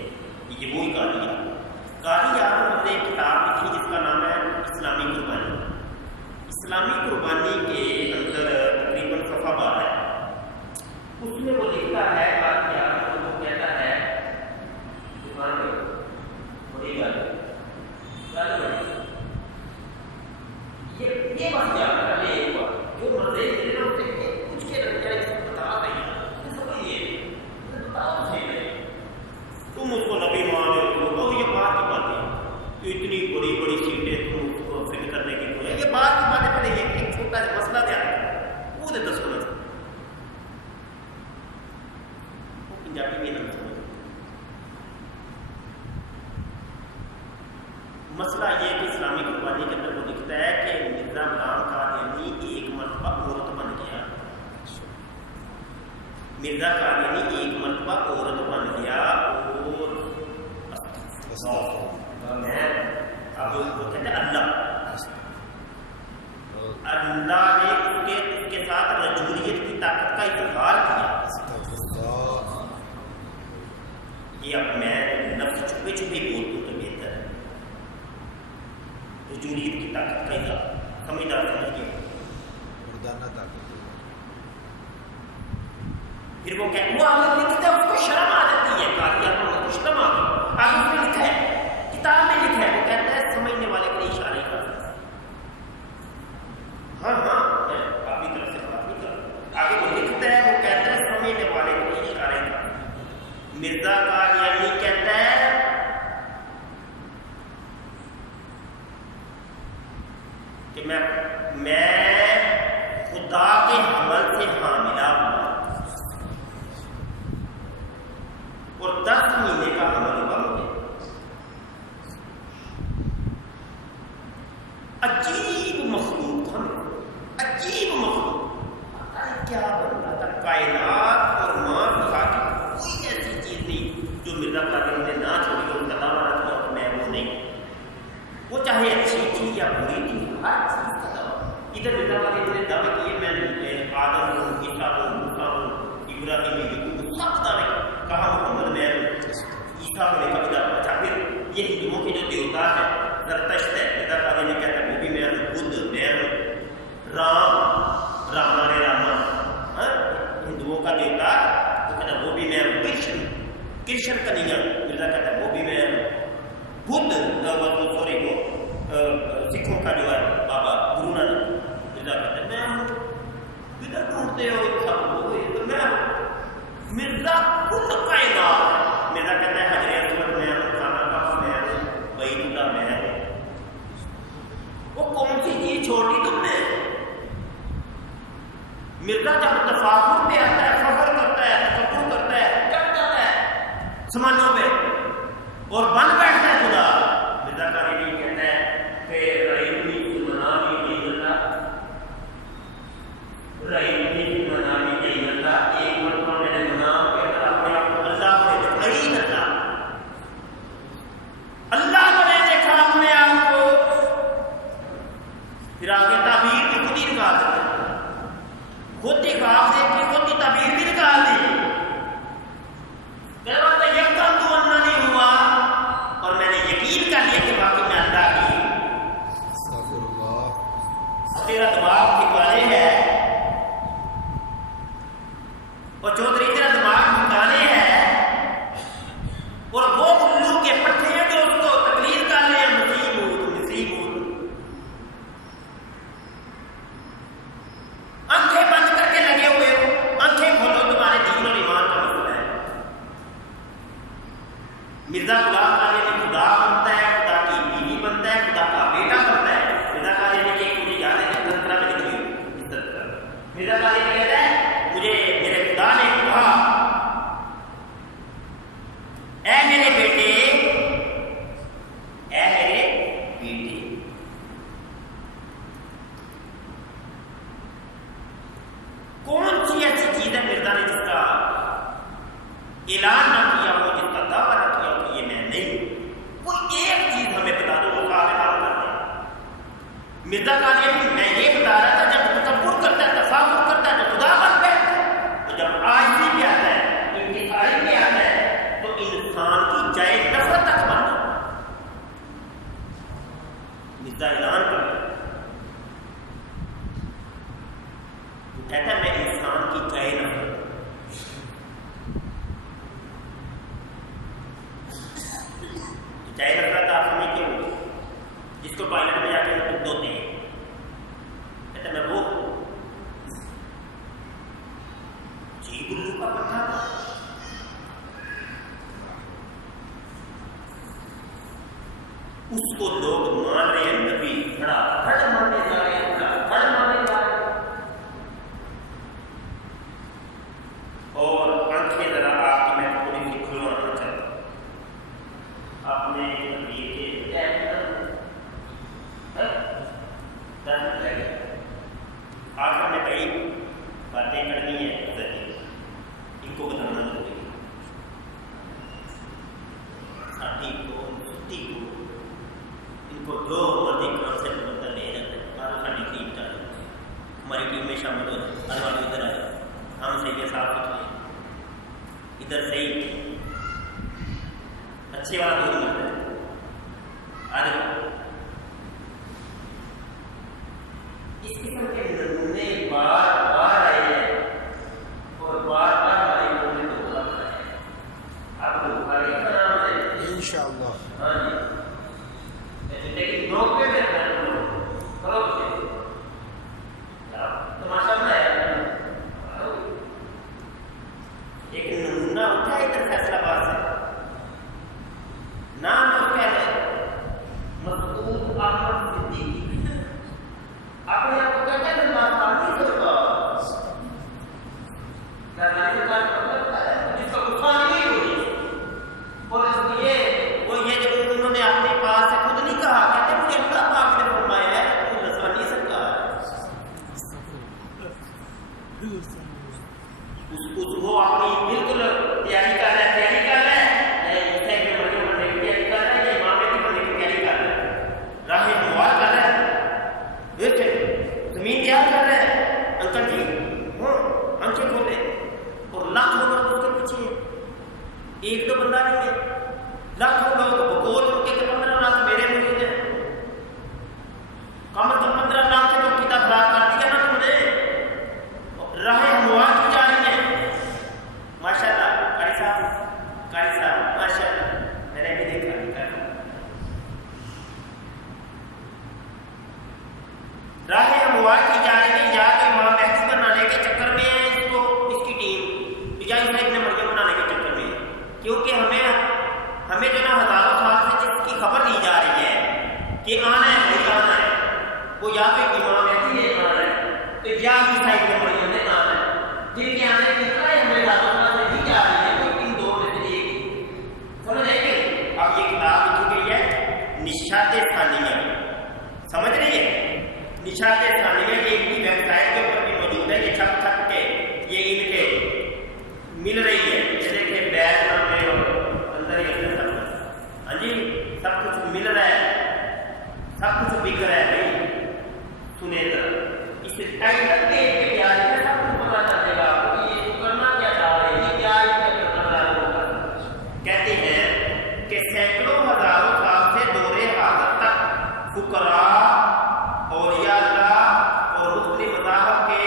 یہ وہی قاضی یار محمد نے ایک کتاب لکھی جس کا نام ہے اسلامی قربانی. اسلامی قربانی کے اندر تقریباً صفحہ 12 ہے. اس میں وہ لکھتا ہے وہ کہتا ہے بڑی گل یہ بات یاد کر لے ایک بار جو مرضی کچھ کے رکھ جائے اس کو بتا دیں سمجھیے بتاؤ تو صحیح نہیں. تم اس کو نبی مانو تو یہ بات کی باتیں اتنی بڑی بڑی سیٹیں تم اس کو فٹ کرنے کی کوئی یہ بات کی باتیں پڑے مسئلہ یہ کہ اسلامی قربانی کے اندر وہ لکھتا ہے کہ مرزا غلام قادیانی ایک مرتبہ عورت بن گیا. مرزا قادیانی ایک مرتبہ عورت بن گیا اور میں اب وہ کہتے ہیں اللہ نے اس کے ساتھ رجولیت کی طاقت کا اظہار کیا. یہ اب میں لفظ چھپے چھپے بولوں تو بہتر ہے. رجولیت کی طاقت کا اظہار سمجھدار سمجھ گیا مردانہ طاقت. پھر وہ کہتے ہیں آگے لکھتا ہے اس کو شرم آ جاتی ہے قادیانی کو شرم آ گئی. آگے اس میں لکھا ہے کتاب میں لکھا ہے وہ کہتا ہے سمجھنے والے کے لیے اشارے کا. ہاں میں کافی طرح سے بات نہیں کر. آگے وہ لکھتا ہے وہ کہتا ہے سمجھنے والے کے لیے اشارے کا. مرزا قادیانی کہتا ہے کہ میں خدا کے حمل سے حاملہ ہوا اور 10 مہینے کا حمل ہوا مجھے. عجیب مخلوق تھا, عجیب مخلوق. کیا بنتا تھا کائنات اور ماں خدا کی کوئی ایسی چیز نہیں جو مرزا قادیانی نے نہ چھوڑی اور کا دعویٰ نہ کیا کہ میں وہ نہیں. وہ چاہے اچھی تھی یا بری تھی ہر چیز کا دعویٰ. ادھر مرزا قادیانی نے دعوے کیے میں آدم ہوں, عیسیٰ ہوں, موسیٰ ہوں, ابراہیم ہوں, سب دعوے کہا محمد میں ہوں, عیسیٰ ہونے کا بھی دعویٰ. اچھا پھر یہ ہندوؤں کے جو دیوتا ہے زرتشت ہے, مرزا قادیانی کہتا ہے وہ بھی میں ہوں, بدھ میں ہوں, رام راما ہندوؤں کا دیوتا وہ کہتا ہے وہ بھی میں ہوں, کرشن کنیا مرزا کہتا ہے وہ بھی میں ہوں, بدھ سوری وہ سکھوں کا جو ہے بابا گرو نانک مرزا کہتا ہے میں ہوں. ادھر ڈھونڈتے ہو سب وہ تو میں ہوں. مرزا کل کائنات. مرزا کہتا ہے حجر اسود میں ہوں, خانہ کعبہ میں ہوں, بیت اللہ میں ہوں. وہ کون سی چیز چھوڑی تم نے؟ مرزا جب تفاخر پہ آتا ہے, فخر کرتا ہے, تکبر کرتا ہے, چڑھ جاتا ہے سمانوں پہ اور بن بیٹھتا ہے خدا. مرزا قادیانی کہتا ہے کہ رائے ایک مرتبہ میں نے منام کے اندر اپنے آپ کو اللہ کو نہیں دیکھا, اللہ کو نہیں دیکھا اپنے آپ کو. پھر آگے تعبیر بھی خود ہی نکال دیتے, خود ہی خواب دیکھی, خود ہی تعبیر بھی نکال دی. یکدم تو انا نہیں ہوا اور میں نے یقین کر لیا کہ باقی میں اللہ کی. تیرا دماغ ٹھکانے ہے اور چودھری تیرا دماغ ٹھکانے ہے اور وہ الو کے پٹھے ہیں جو اس کو تقریر کر رہے ہیں مصیبت. آنکھیں بند کر کے لگے ہوئے ہو, آنکھیں کھولو, تمہارے دین اور ایمان کا مسئلہ ہے. مرزا غلام قادیانی خدا بنتا ہے, خدا کی بیوی بنتا ہے, خدا کا بیٹا بنتا ہے. مرزا قادیانی کی ایک مجھے یاد ہے تذکرہ میں لکھی ہوئی عزت کر. مرزا قادیانی کہتا ہے مجھے میرے خدا نے کہا اے میرے بیٹے, اے میرے بیٹے, کون سی ایسی چیز ہے مرزا نے جس کا اعلان نہ کیا ہو, جس کا دعویٰ نہ کیا ہو کہ یہ میں نہیں. وہ ایک چیز ہمیں بتا دو, وہ کام کرتے ہیں. مرزا قادیانی میں یہ بتا رہا تھا جب تکبر کرتا ہے, تفاخر کرتا ہے, تو خدا بن بیٹھتا ہے. تو جب عاجزی بھی آتا ہے, انکساری بھی آتا ہے, تو انسان کی جائے نفرت تک بن جاتا ہے. مرزا اعلان کر وہ کہتا ہے میں انسان کی جائے نفرت. جائے نفرت آپ ہمیں کیوں جس کو پائلٹ میں جا کے خود ہوتے ہیں, کہتا میں وہ جی گلو کا پتھر تھا. اس کو لوگ مان رہے ہیں نبی, کھڑا کھڑ ماننے جا رہے ہیں, کھڑ ماننے جا رہے ہیں. اور آنکھیں ذرا آپ کی میں تھوڑی سی کھلوانا چاہتا ہوں. اپنے نبی کے چھٹی کو ان کو جو مرضی کام سے بندہ لے جاتا ہے، ہماری ٹیم چاہ جاتی ہے، ہماری ٹیم میں شامل ہو جائے، ہر والے ادھر آ جائے، ہم سے یہ صاف ستھرے ادھر صحیح اچھے والا دور ملتا ہے. آج اس قسم کے نمونے بار بار آئے ہیں اور بار بار ہمارے منہ میں تو ہے. آپ کو بخاری کا نام ہے انشاءاللہ. ہاں جی، لیکن گروپ میں کرو تماشا بنایا ایک نمونہ اٹھا ادھر فیصلہ آباد سے، نام اس کا ہے مسعود احمد صدیقی. اپنے آپ کو کہتے ہیں بات نہیں کرتا جس کا غصہ نہیں ہوئی، اور اس لیے وہ یہ جو انہوں نے اپنے پاس سے خود نہیں کہا، کہتے مجھے اللہ پاک نے فرمایا ہے تو رسوا نہیں سکتا. اس کو اپنی بالکل تیاری کر رہا ہے، تیاری کر رہا ہے عیسیٰ ابن مریم بننے کی تیاری کر رہا ہے، یا امام مہدی بننے کی تیاری کر رہا ہے، راہ ہموار کر رہا ہے، زمین تیار کر رہا ہے. انکل جی آنکھیں کھولے اور لاکھوں لوگ اس کے پیچھے ہیں، ایک دو بندہ نہیں ہے، لاکھوں لوگ بقول ان کے 15 لاکھ میرے مرید ہیں. کم از کم 15 لاکھ سے تو کتاب خراب کر دیا نا تم نے. راہ ہموار کی جا رہی ہیں. ماشاء اللہ قاری صاحب ماشاء اللہ میں نے بھی دیکھا. راہ ہموار کی جا رہی ہے، یا تو امام مہدی بنانے کے چکر میں ہے اس کی ٹیم، یا عیسیٰ ابن مریم بنانے کے چکر میں ہے. کیونکہ ہمیں جو نا ہزاروں سال سے جس کی خبر دی جا رہی ہے کہ آنا ہے وہی آنا ہے، وہ یا تو امام مہدی نے آنا ہے تو یا عیسیٰ ابن مریم نے آنا ہے. جن کے آنے کی طرح ہمیں ہزاروں سال سے دی جا رہی ہے، کوئی ان دو میں سے ایک ہی. سمجھ رہے ہیں؟ اب یہ کتاب لکھی گئی ہے نشاط ثانیہ، سمجھ رہی ہے؟ نشاط ثانیہ یہ ان کی ویب سائٹ کے اوپر بھی موجود ہے. یہ چھپ چھپ کے یہ ان کے مل رہی ہے، جیسے کہ بیگ نام میں اور اندر ہی اندر سب کچھ. ہاں جی سب کچھ مل رہا ہے، سب کچھ بک رہا ہے. بھائی سنیں ذرا اس ٹائٹل کے کیا ہے، سب کچھ پتا چلے گا آپ کو کہ یہ کرنا کیا چاہ رہے ہیں، یہ کیا کرنا ہوگا. کہتے ہیں کہ سینکڑوں ہزاروں سال سے دور حاضر تک فقراء اولیاء اللہ اور مختلف مذاہب کے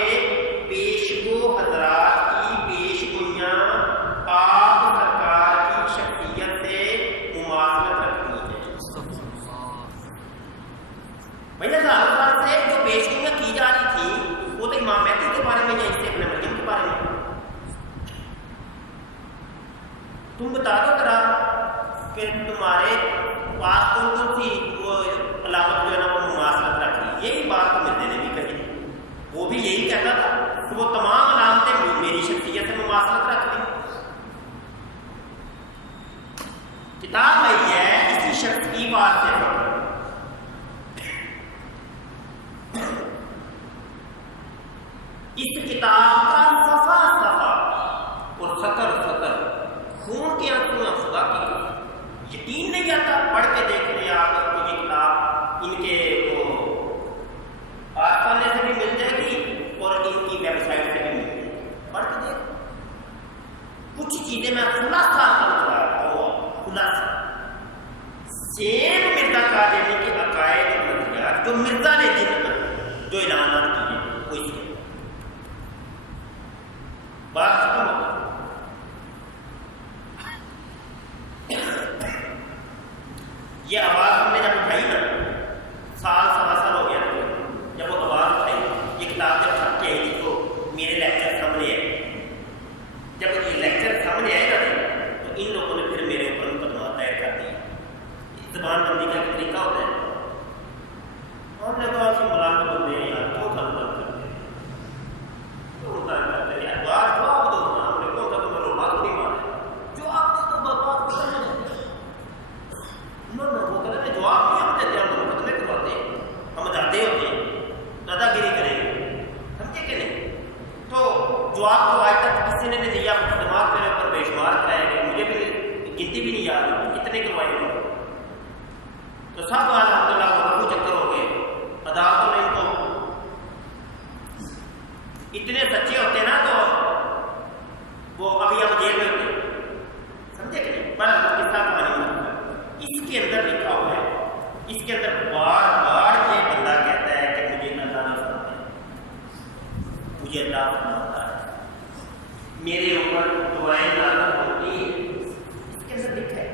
پیشگو حضرات کی پیش گوئیاں پاک سرکار کی شخصیت سے مماثلت رکھتی ہیں. بھائی ہزاروں سال سے جو پیش گوئیاں کی جا رہی تھی وہ تو امام مہدی کے بارے میں یا عیسیٰ ابن مریم کے بارے میں. تم بتا دو ذرا کہ تمہارے پاس کون کون سی وہ علامت جو ہے نا وہ مماثلت رکھی. یہی بات تو مرزا نے بھی کہی، وہ بھی یہی کہتا تھا کہ وہ تمام علامتیں میری شخصیت سے مماثلت رکھتی. کتاب آئی ہے اسی شخص کی بات سے. اس کتاب کا صفحہ صفحہ اور سطر سطر خون کے آنسو خدا کی یقین نہیں آتا. پڑھ کے دیکھ لیں آپ کو یہ کتاب ان کے آسانے سے بھی مل جائے گی اور ان کی ویب سائٹ سے بھی مل جائے گی. پڑھ کے دیکھ کچھ چیزیں میں خلاصہ خلاصہ سیم مرزا قادیانی کے عقائد اور نظریات جو مرزا نے جو اعلانات کیے وہ اس کے بات ختم ہو. یہ آواز ہم نے جب اٹھائی نا سال سوا سال ہو گیا جب وہ آواز اٹھائی، یہ کتاب جب چھپ کے آئی تو میرے لیکچر سامنے آئے. جب یہ لیکچر سامنے آئے نا تو ان لوگوں نے پھر میرے اوپر مقدمات دائر کر دی. زبان بندی کا طریقہ ہوتا ہے. اور نے کہا کہ ملازم بندے ہیں یار کیوں تنگ کرتے ہیں، کیوں تنگ کرتے ہیں یار، بات جواب دو نا. ہم نے کہا کہ تمہیں روبا کو نہیں مارے، جواب دو تو بات ختم ہو جائے. وہ کہتے ہیں جواب نہیں ہم دیتے، ہم مقدمے کرواتے ہیں، ہم دادے ہوتے ہیں، دادا گیری کریں گے. سمجھے کہ نہیں؟ تو جواب تو آج تک کسی نے نہیں دیا. مقدمات میرے اوپر بے شمار کرائے گئے، مجھے بھی گنتی بھی نہیں یاد، کتنے کروائے گئے. تو سب الحمدللہ وہ چکر ہو گئے. عدالتوں میں ان کو اتنے سچے ہوتے ہیں نا تو وہ ابھی اب جیل میں ہوتے سمجھے کہ نہیں. پر قصہ کہانی ہوتا ہے اس کے اندر لکھا ہوا ہے. اس کے اندر بار بار یہ بندہ کہتا ہے کہ مجھے اللہ نہیں سنتا ہے, مجھے اللہ سنتا ہے, میرے اوپر دعائیں نازل ہوتی ہیں. اس کے اندر لکھا ہے.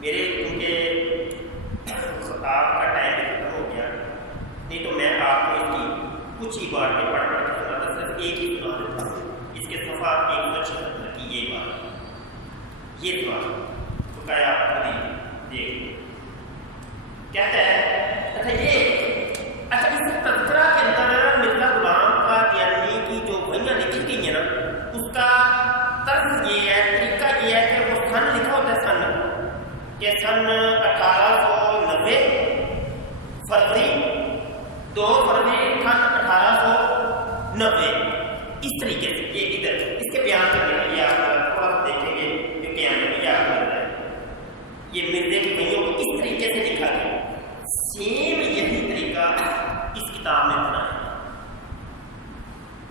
میرے کیونکہ آپ کا ٹائم ختم ہو گیا, نہیں تو میں آپ کو اس کی کچھ ہی باتیں پڑھ پڑھ کے سناتا, صرف ایک ہی سنا دیتا ہوں. اس کے صفحہ 176 کی یہ بات, یہ دعا تو کہا آپ کو نہیں دیکھ کہتا ہے. اچھا اس تذکرہ کے اندر مرزا غلام قادیانی کی جو وحیاں لکھی گئی ہیں نا, اس کا طرز یہ ہے, طریقہ یہ ہے کہ وہ سن لکھا ہوتا ہے, سن کہ سن 1890 فروری 2 فروری 1890 اس طریقے سے. یہ ادھر اس کے بیان کرنے کے لیے آپ تھوڑا سا دیکھیں گے کیونکہ آنے میں یاد کر رہا ہے. یہ مرزے کی وحیوں کو اس طریقے سے لکھا گیا. سیم یہی طریقہ اس کتاب میں بنا ہے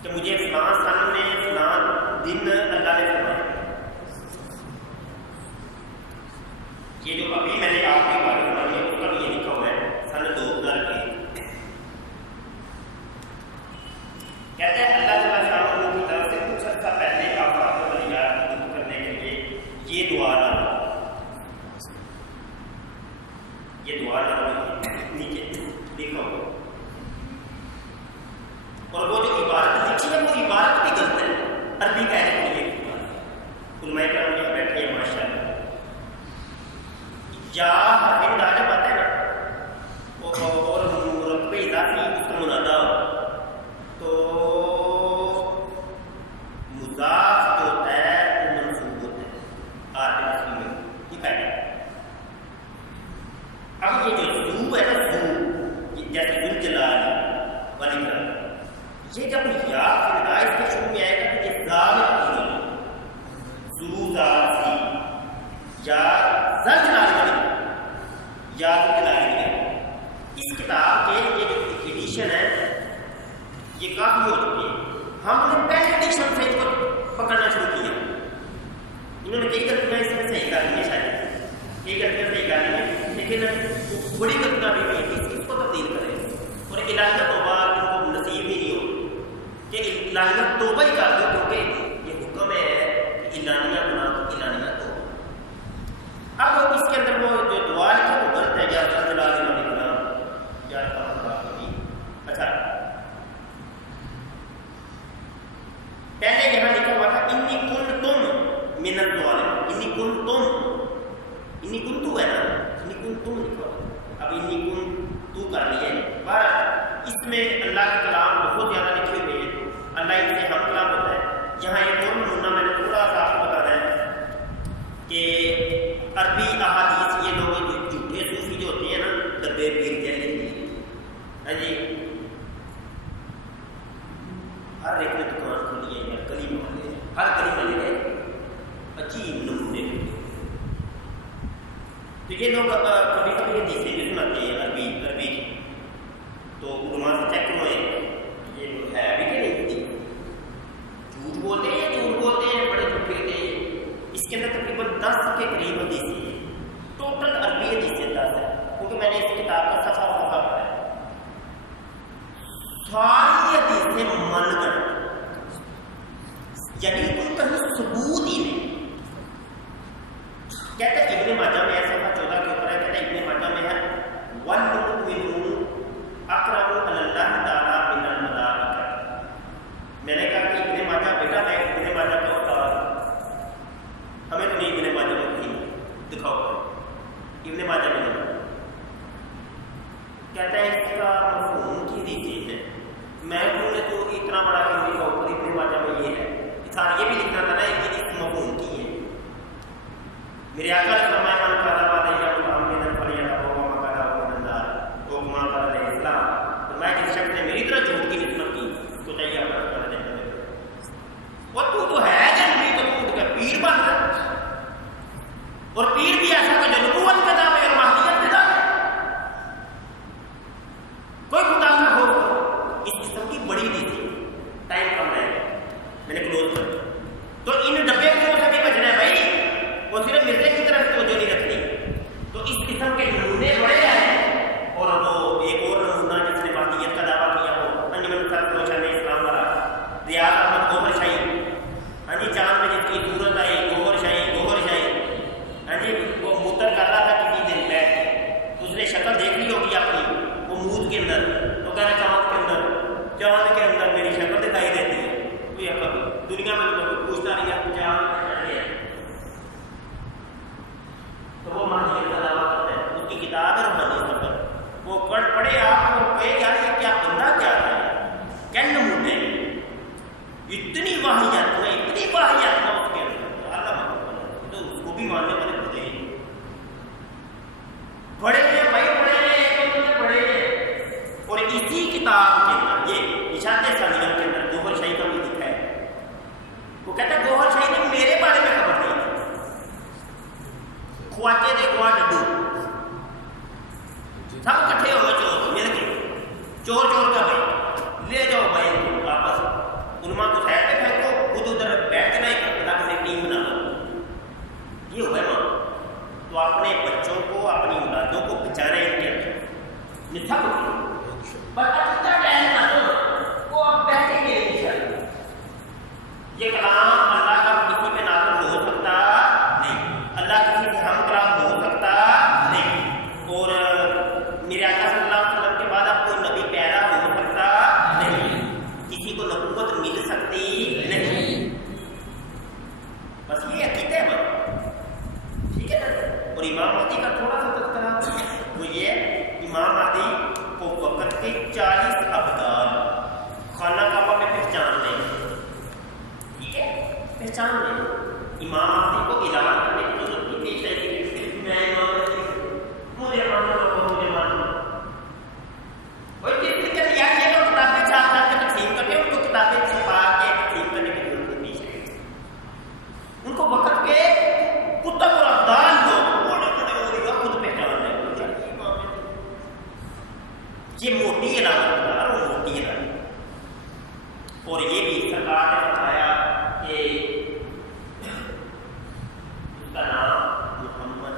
کہ مجھے فلاں سن میں فلاں دن اللہ نے فرمایا. یہ جو ابھی میں نے آپ کے بارے میں بنائی ہے اس کا بھی یہ لکھا ہوا ہے سن 2001. کہتے ہیں اللہ تعالیٰ شاہ کی طرف سے کچھ عرصہ پہلے آپ کو یاد کرنے کے لیے یہ دعا لانا, یہ دعا لانا نیچے لکھا ہوا. اور وہ جو عبارت لکھی ہے وہ عبارت بھی غلط ہے, عربی کہنے کے لیے علماء کرام یہاں بیٹھے ہیں ماشاء اللہ. یا حرف جب آتا ہے نا اور مرکب اضافی اس کا منادا ہو تو مضاف جو ہوتا ہے وہ منصوب ہوتا ہے آتے مسلم میں. ٹھیک ہے. اب یہ جو زو ہے نا, زو جیسے ذو جلال والی طرح, یہ جب یا فردائش کے شروع میں آئے گا تو یہ زال زو زال سی یا زل جلال والی یا ذو جلال والی. اس کتاب کے یہ جو ایڈیشن ہے یہ کافی ہو چکی ہے. ہم نے پہلے ایڈیشن سے اس کو پکڑنا شروع کیا. انہوں نے کئی غلطیاں اس میں صحیح کر لی ہیں, شاید کئی غلطیاں صحیح کر لی ہیں, لیکن بڑی غلطیاں بھی ہوئی اس کو تبدیل کریں. اور الہیہ توبہ ان کو نصیب ہی نہیں ہو کہ الہیہ توبہ ہی کر دو, کیونکہ یہ حکم ہے کہ الہیہ گناہ تو الہیہ توبہ. اب اس کے اندر وہ جو دعا لکھا وہ غلط ہے, یا جلال لکھنا یا اچھا. پہلے یہاں لکھا ہوا تھا انی کنتم من الظالمین, انی کنتم, انی کنتو ہے نا, انی کنتم لکھا ہوا. اب انی کنتو کر لیے. بہرحال اس میں اللہ کے کلام بہت زیادہ لکھے ہوئے ہیں, اللہ ان سے ہم کلام ہوتا ہے. یہاں ایک اور نمونہ میں نے تھوڑا سا آپ کو بتانا ہے کہ عربی احادیث یہ لوگ جو جھوٹے صوفی جو ہوتے ہیں نا, ڈبے پیر جیسے ہاں جی, ہر ایک نے دکان کھولی ہے یا گلی محلے, ہر گلی محلے میں عجیب نمونے ہوتے ہیں. تو یہ لوگ کبھی کبھی حدیثیں بھی سناتے ہیں عربی کی, تو علماء سے چیک کرو یہ ہے بھی کہ نہیں ہوتی, جھوٹ بولتے ہیں بڑے جھوٹے ہوتے ہیں. اس کے اندر تقریباً 10 کے قریب حدیثیں ہیں. ٹوٹل عربی حدیثیں 10 ہے, کیونکہ میں نے اس کتاب کا صفحہ پڑھا ہے. ساری حدیثیں من گئے, یعنی کوئی کہیں ثبوت ہی نہیں. کہتے ہیں ابن ماجہ میں ہے, صفحہ 14 کے اوپر ہے, کہتے ہیں ابن ماجہ میں ہے وَالْمُؤْمِنُونَ اقرب علی اللہ تعالی من الملائکہ. میں نے کہا کہ ابن ماجہ بیٹا میں ابن ماجہ کا استاد, ہمیں تو نہیں ابن ماجہ میں کہیں دکھاؤ ابن ماجہ میں نہیں. کہتا ہے اس کا مفہوم کی چیز ہے, میں نے تو اتنا بڑا کیوں لکھا اوپر ابن ماجہ میں یہ ہے, انسان یہ بھی لکھنا تھا نا کہ اس مفہوم کی ہے. میرے آقا نے فرمایا من قال بعد یا محمد فلیہ وہ مقدم من النار وہ ما قال علیہ السلام. تو میں جس شخص نے میری طرح جھوٹ کی نسبت کی اس کو چاہیے اپنا کر دیں. وہ تو ہے جنبی تو پیر بن دنیا میں کوئی پوچھتا نہیں ہے کیا ہے، تو وہ ماہی کا دعویٰ کرتا ہے. اس کی کتاب ہے روحانی سفر، وہ پڑھے آپ کو کہے یار یہ کیا بندہ کیا ہے، کیا نمونے اتنی واحیات میں اس کے اندر تو اس کو بھی ماننے والے ہوتے ہیں. بڑے ہیں بھائی، بڑے ہیں، بڑے ہیں. اور اسی کتاب کے اندر یہ اشاعت ثانیہ کے اندر گوہر شاہی کا بھی لکھا ہے. وہ کہتا ہے گوہر شاہی نے میرے بارے میں خبر نہیں تھی. خواجے دے گوا ڈڈو سب کٹھے ہو گئے، چور مل گئے، چور کا بھائی لے جاؤ بھائی واپس، علماء کو سائڈ پہ پھینکو، خود ادھر بیٹھ کے نہیں اللہ سے ٹیم بنا لو. یہ ہوا ماں تو اپنے بچوں کو اپنی اولادوں کو بچانا ہے کیا سب وہ اب بیٹھیں گے نہیں چاہیے. یہ کلام اللہ کا کسی پہ نازل ہو سکتا نہیں، اللہ کسی سے ہم کلام ہو سکتا نہیں، اور میرے آقا صلی اللہ علیہ وسلم کے بعد اب کوئی نبی پیدا ہو سکتا نہیں، کسی کو نبوت مل سکتی نہیں. بس یہ عقیدہ ہے بس، ٹھیک ہے نا. اور امام مہدی کا تھوڑا سا تذکرہ تو یہ امام مہدی کو وقت کے 40 ابدال خانہ کعبہ میں پہچان لیں، ٹھیک ہے، پہچان لیں. امام مہدی کو اعلان کرنے کی ضرورت نہیں پیش آئی کہ میں امام مجھے مانو. اور یہ لوگ کتابیں چھاپ کر کے تقسیم کرتے ہیں، ان کو کتابیں چھپا کے تقسیم کرنے کی ضرورت نہیں ہے. ان کو وقت کے کتب اور ابدال لوگ خود پہچان لیں. یہ موٹی علامت ہے اور وہ موٹی علامت. اور یہ بھی سرکار نے بتایا کہ اس کا نام محمد،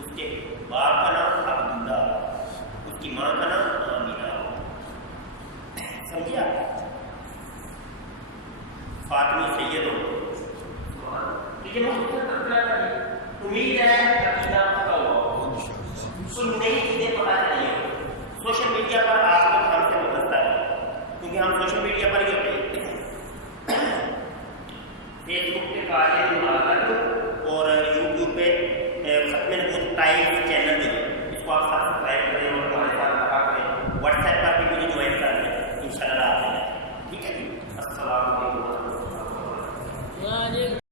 اس کے باپ کا نام عبداللہ، اس کی ماں کا نام آمینہ. سمجھے آپ؟ فاطمی سید ہو. یہ امید ہے عقیدہ پکا ہوا، کوئی نئی چیزیں پتہ چلی ہے. سوشل میڈیا پر آپ لوگ ہم سے وابستہ ہے کیونکہ ہم سوشل میڈیا پر ہی ہوتے ہیں. فیس بک پہ قادیانی اور یوٹیوب پہ ختم نبوت تعین چینل